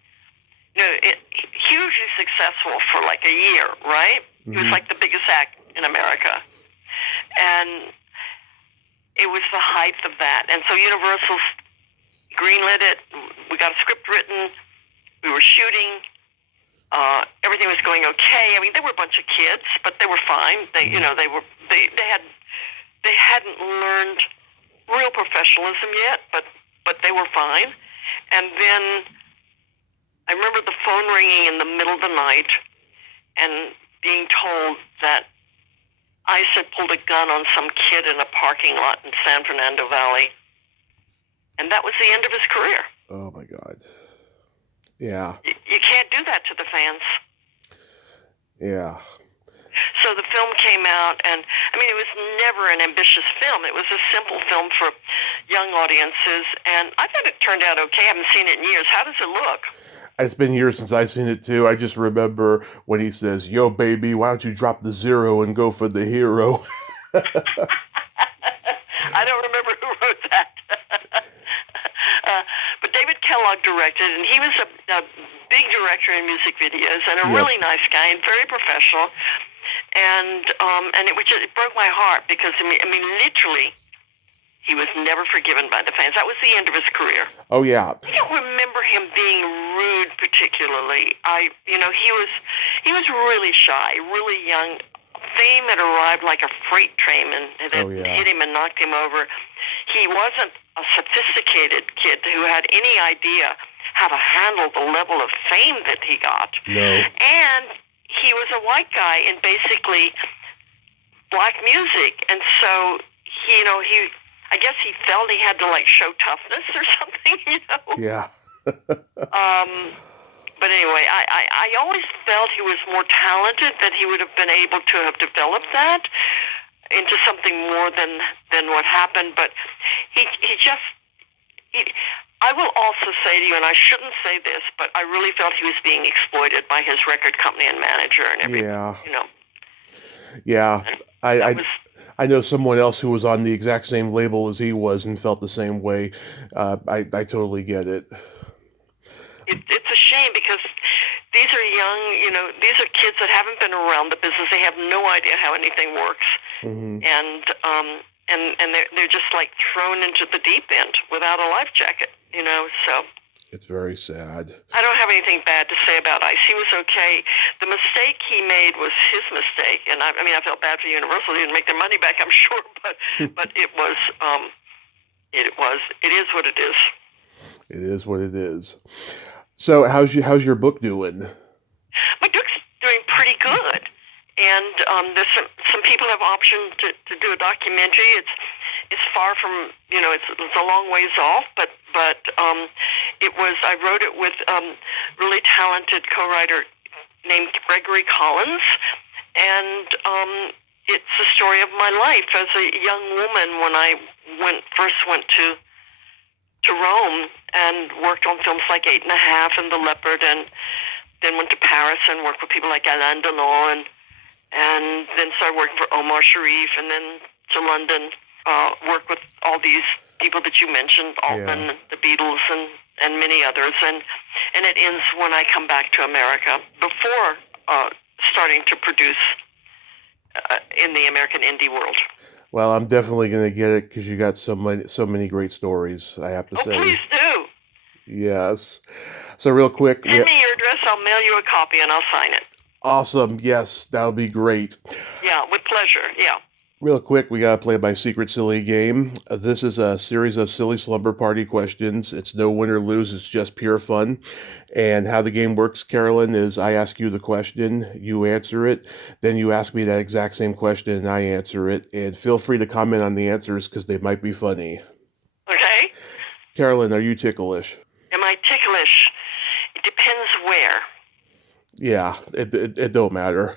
successful for like a year, right? He was like the biggest act in America, and it was the height of that, and so Universal greenlit it. We got a script written. We were shooting. Everything was going okay. I mean, there were a bunch of kids, but they were fine. They hadn't learned real professionalism yet, but they were fine. And then I remember the phone ringing in the middle of the night and being told that Ice had pulled a gun on some kid in a parking lot in San Fernando Valley, and that was the end of his career. Oh my God. Yeah. You can't do that to the fans. Yeah. So the film came out, and I mean, it was never an ambitious film. It was a simple film for young audiences, and I thought it turned out okay. I haven't seen it in years. How does it look? It's been years since I've seen it too. I just remember when he says, "Yo, baby, why don't you drop the zero and go for the hero?" I don't remember who wrote that. But David Kellogg directed, and he was a big director in music videos, and a really nice guy, and very professional. And it broke my heart because I mean, literally, he was never forgiven by the fans. That was the end of his career. Oh yeah. I don't remember him being rude particularly. He was really shy, really young. Fame had arrived like a freight train and hit him and knocked him over. He wasn't a sophisticated kid who had any idea how to handle the level of fame that he got. No. And he was a white guy in basically black music, and so I guess he felt he had to like show toughness or something, Yeah. But anyway, I always felt he was more talented, that he would have been able to have developed that into something more than what happened. But I will also say to you, and I shouldn't say this, but I really felt he was being exploited by his record company and manager and everything. Yeah. Yeah. I know someone else who was on the exact same label as he was and felt the same way. I totally get it. It's a shame because these are young, these are kids that haven't been around the business. They have no idea how anything works. And they're just like thrown into the deep end without a life jacket, so. It's very sad. I don't have anything bad to say about Ice. He was okay. The mistake he made was his mistake, and I felt bad for Universal. They didn't make their money back, I'm sure, but it is what it is. It is what it is. So how's your book doing? My book's doing pretty good, and there's some people have optioned to do a documentary. It's far from it's a long ways off, but I wrote it with really talented co-writer named Gregory Collins, and it's the story of my life as a young woman when I first went to Rome and worked on films like 8½, and The Leopard, and then went to Paris and worked with people like Alain Delon, and then started working for Omar Sharif, and then to London, worked with all these people that you mentioned, Altman, the Beatles, and many others, and it ends when I come back to America before starting to produce in the American indie world. Well, I'm definitely going to get it because you got so many great stories, I have to say. Please do. Yes. So real quick. Send me your address. I'll mail you a copy and I'll sign it. Awesome. Yes, that'll be great. Yeah, with pleasure. Yeah. Real quick, we got to play my secret silly game. This is a series of silly slumber party questions. It's no win or lose. It's just pure fun. And how the game works, Carolyn, is I ask you the question, you answer it, then you ask me that exact same question and I answer it. And feel free to comment on the answers because they might be funny. Okay. Carolyn, are you ticklish? Am I ticklish? It depends where. Yeah, it don't matter.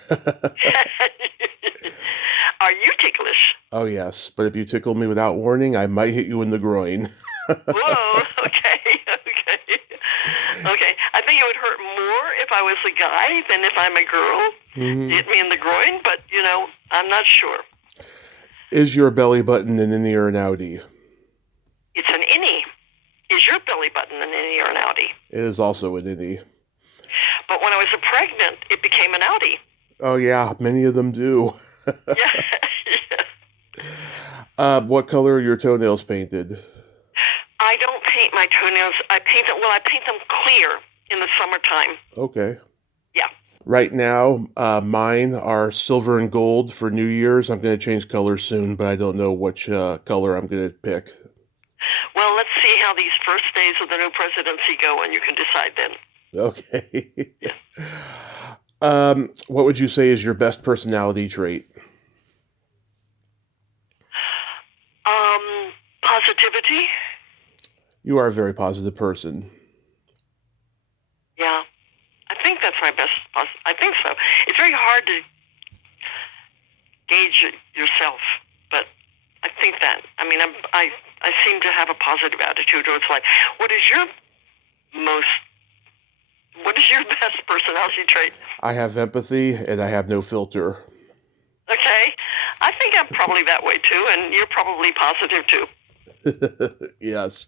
Are you ticklish? Oh, yes. But if you tickle me without warning, I might hit you in the groin. Whoa, okay, okay. Okay, I think it would hurt more if I was a guy than if I'm a girl. Mhm. Hit me in the groin, but, I'm not sure. Is your belly button an innie or an outie? It's an innie. Is your belly button an innie or an outie? It is also an innie. But when I was pregnant, it became an outie. Oh yeah, many of them do. Yeah. What color are your toenails painted? I don't paint my toenails. I paint them clear in the summertime. Okay. Yeah. Right now, mine are silver and gold for New Year's. I'm going to change colors soon, but I don't know which color I'm going to pick. Well, let's see how these first days of the new presidency go, and you can decide then. Okay. Yeah. What would you say is your best personality trait? Positivity. You are a very positive person. Yeah. I think that's my best. I think so. It's very hard to gauge yourself, but I think that. I mean, I seem to have a positive attitude towards life. What is your best personality trait? I have empathy and I have no filter. Okay. I think I'm probably that way too, and you're probably positive too. Yes.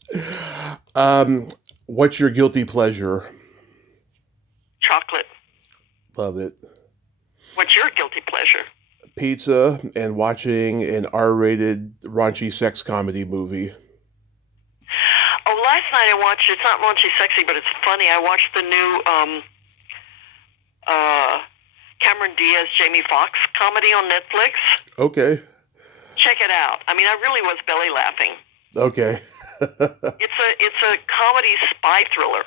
What's your guilty pleasure? Chocolate. Love it. What's your guilty pleasure? Pizza and watching an R-rated raunchy sex comedy movie. Oh, last night I watched, it's not raunchy sexy, but it's funny. I watched the new Cameron Diaz, Jamie Foxx comedy on Netflix. Okay. Check it out. I mean, I really was belly laughing. Okay. It's a comedy spy thriller.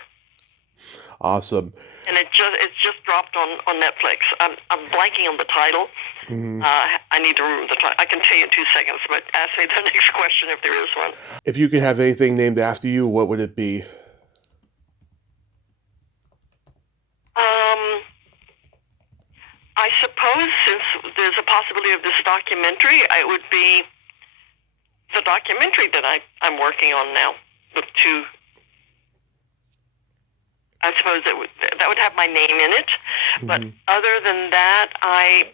Awesome. And it's just dropped on Netflix. I'm blanking on the title. Mm-hmm. I need to remember the title. I can tell you in 2 seconds, but ask me the next question if there is one. If you could have anything named after you, what would it be? I suppose since there's a possibility of this documentary, it would be the documentary that I'm working on now. The two. I suppose that would have my name in it, but other than that, I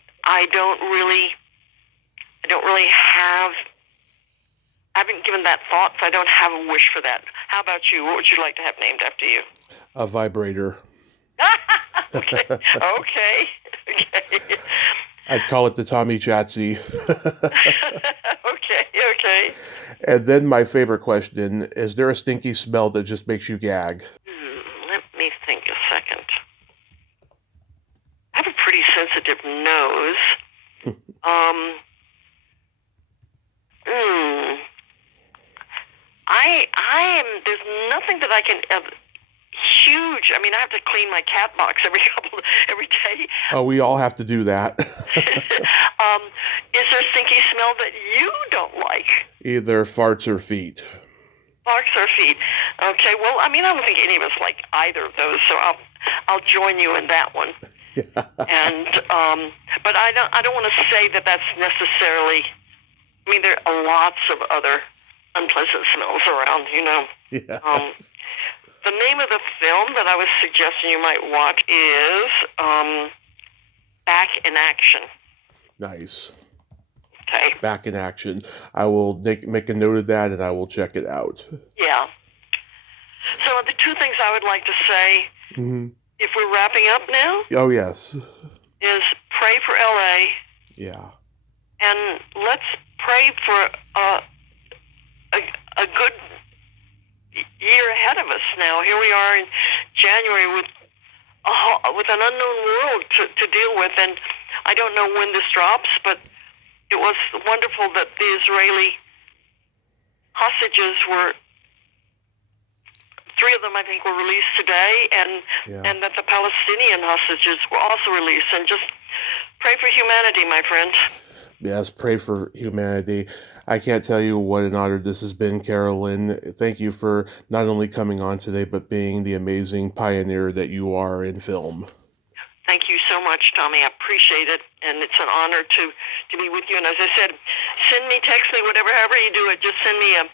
don't really have. I haven't given that thought, so I don't have a wish for that. How about you? What would you like to have named after you? A vibrator. Okay. Okay. I'd call it the Tommy Chatsy. Okay. And then my favorite question, is there a stinky smell that just makes you gag? Let me think a second. I have a pretty sensitive nose. I am, there's nothing that I can, huge, I mean, I have to clean my cat box every day. Oh, we all have to do that. Is there a stinky smell that you don't like? Either farts or feet. Farts or feet. Okay, well, I mean, I don't think any of us like either of those, so I'll join you in that one. And but I don't want to say that that's necessarily. I mean, there are lots of other unpleasant smells around, Yeah. The name of the film that I was suggesting you might watch is Back in Action. Nice. Okay. Back in Action. I will make a note of that, and I will check it out. Yeah. So the two things I would like to say, if we're wrapping up now. Oh, yes. Is pray for LA. Yeah. And let's pray for a good year ahead of us now. Here we are in January with an unknown world to deal with, and I don't know when this drops, but it was wonderful that the Israeli hostages were, 3 of them I think were released today, and that the Palestinian hostages were also released. And just pray for humanity, my friend. Yes, pray for humanity. I can't tell you what an honor this has been, Carolyn. Thank you for not only coming on today, but being the amazing pioneer that you are in film. Thank you so much, Tommy. I appreciate it, and it's an honor to be with you. And as I said, send me, text me, however you do it. Just send me a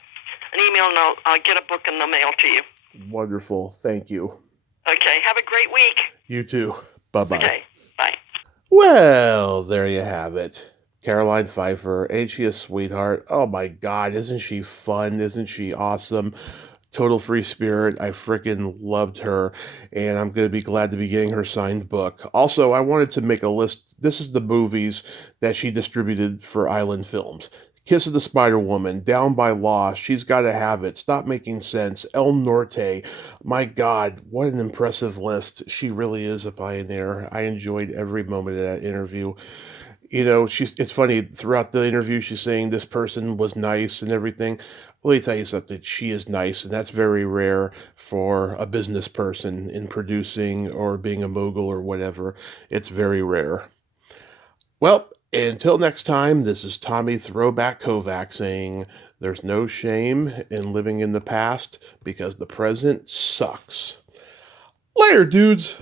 an email, and I'll get a book in the mail to you. Wonderful. Thank you. Okay. Have a great week. You too. Bye-bye. Okay. Bye. Well, there you have it. Caroline Pfeiffer, ain't she a sweetheart? Oh my God, isn't she fun? Isn't she awesome? Total free spirit. I freaking loved her, and I'm going to be glad to be getting her signed book. Also, I wanted to make a list. This is the movies that she distributed for Island Films. Kiss of the Spider Woman, Down by Law, She's Gotta Have It, Stop Making Sense, El Norte. My God, what an impressive list. She really is a pioneer. I enjoyed every moment of that interview. You know, it's funny, throughout the interview, she's saying this person was nice and everything. Let me tell you something, she is nice, and that's very rare for a business person in producing or being a mogul or whatever. It's very rare. Well, until next time, this is Tommy Throwback Kovac saying there's no shame in living in the past because the present sucks. Later, dudes!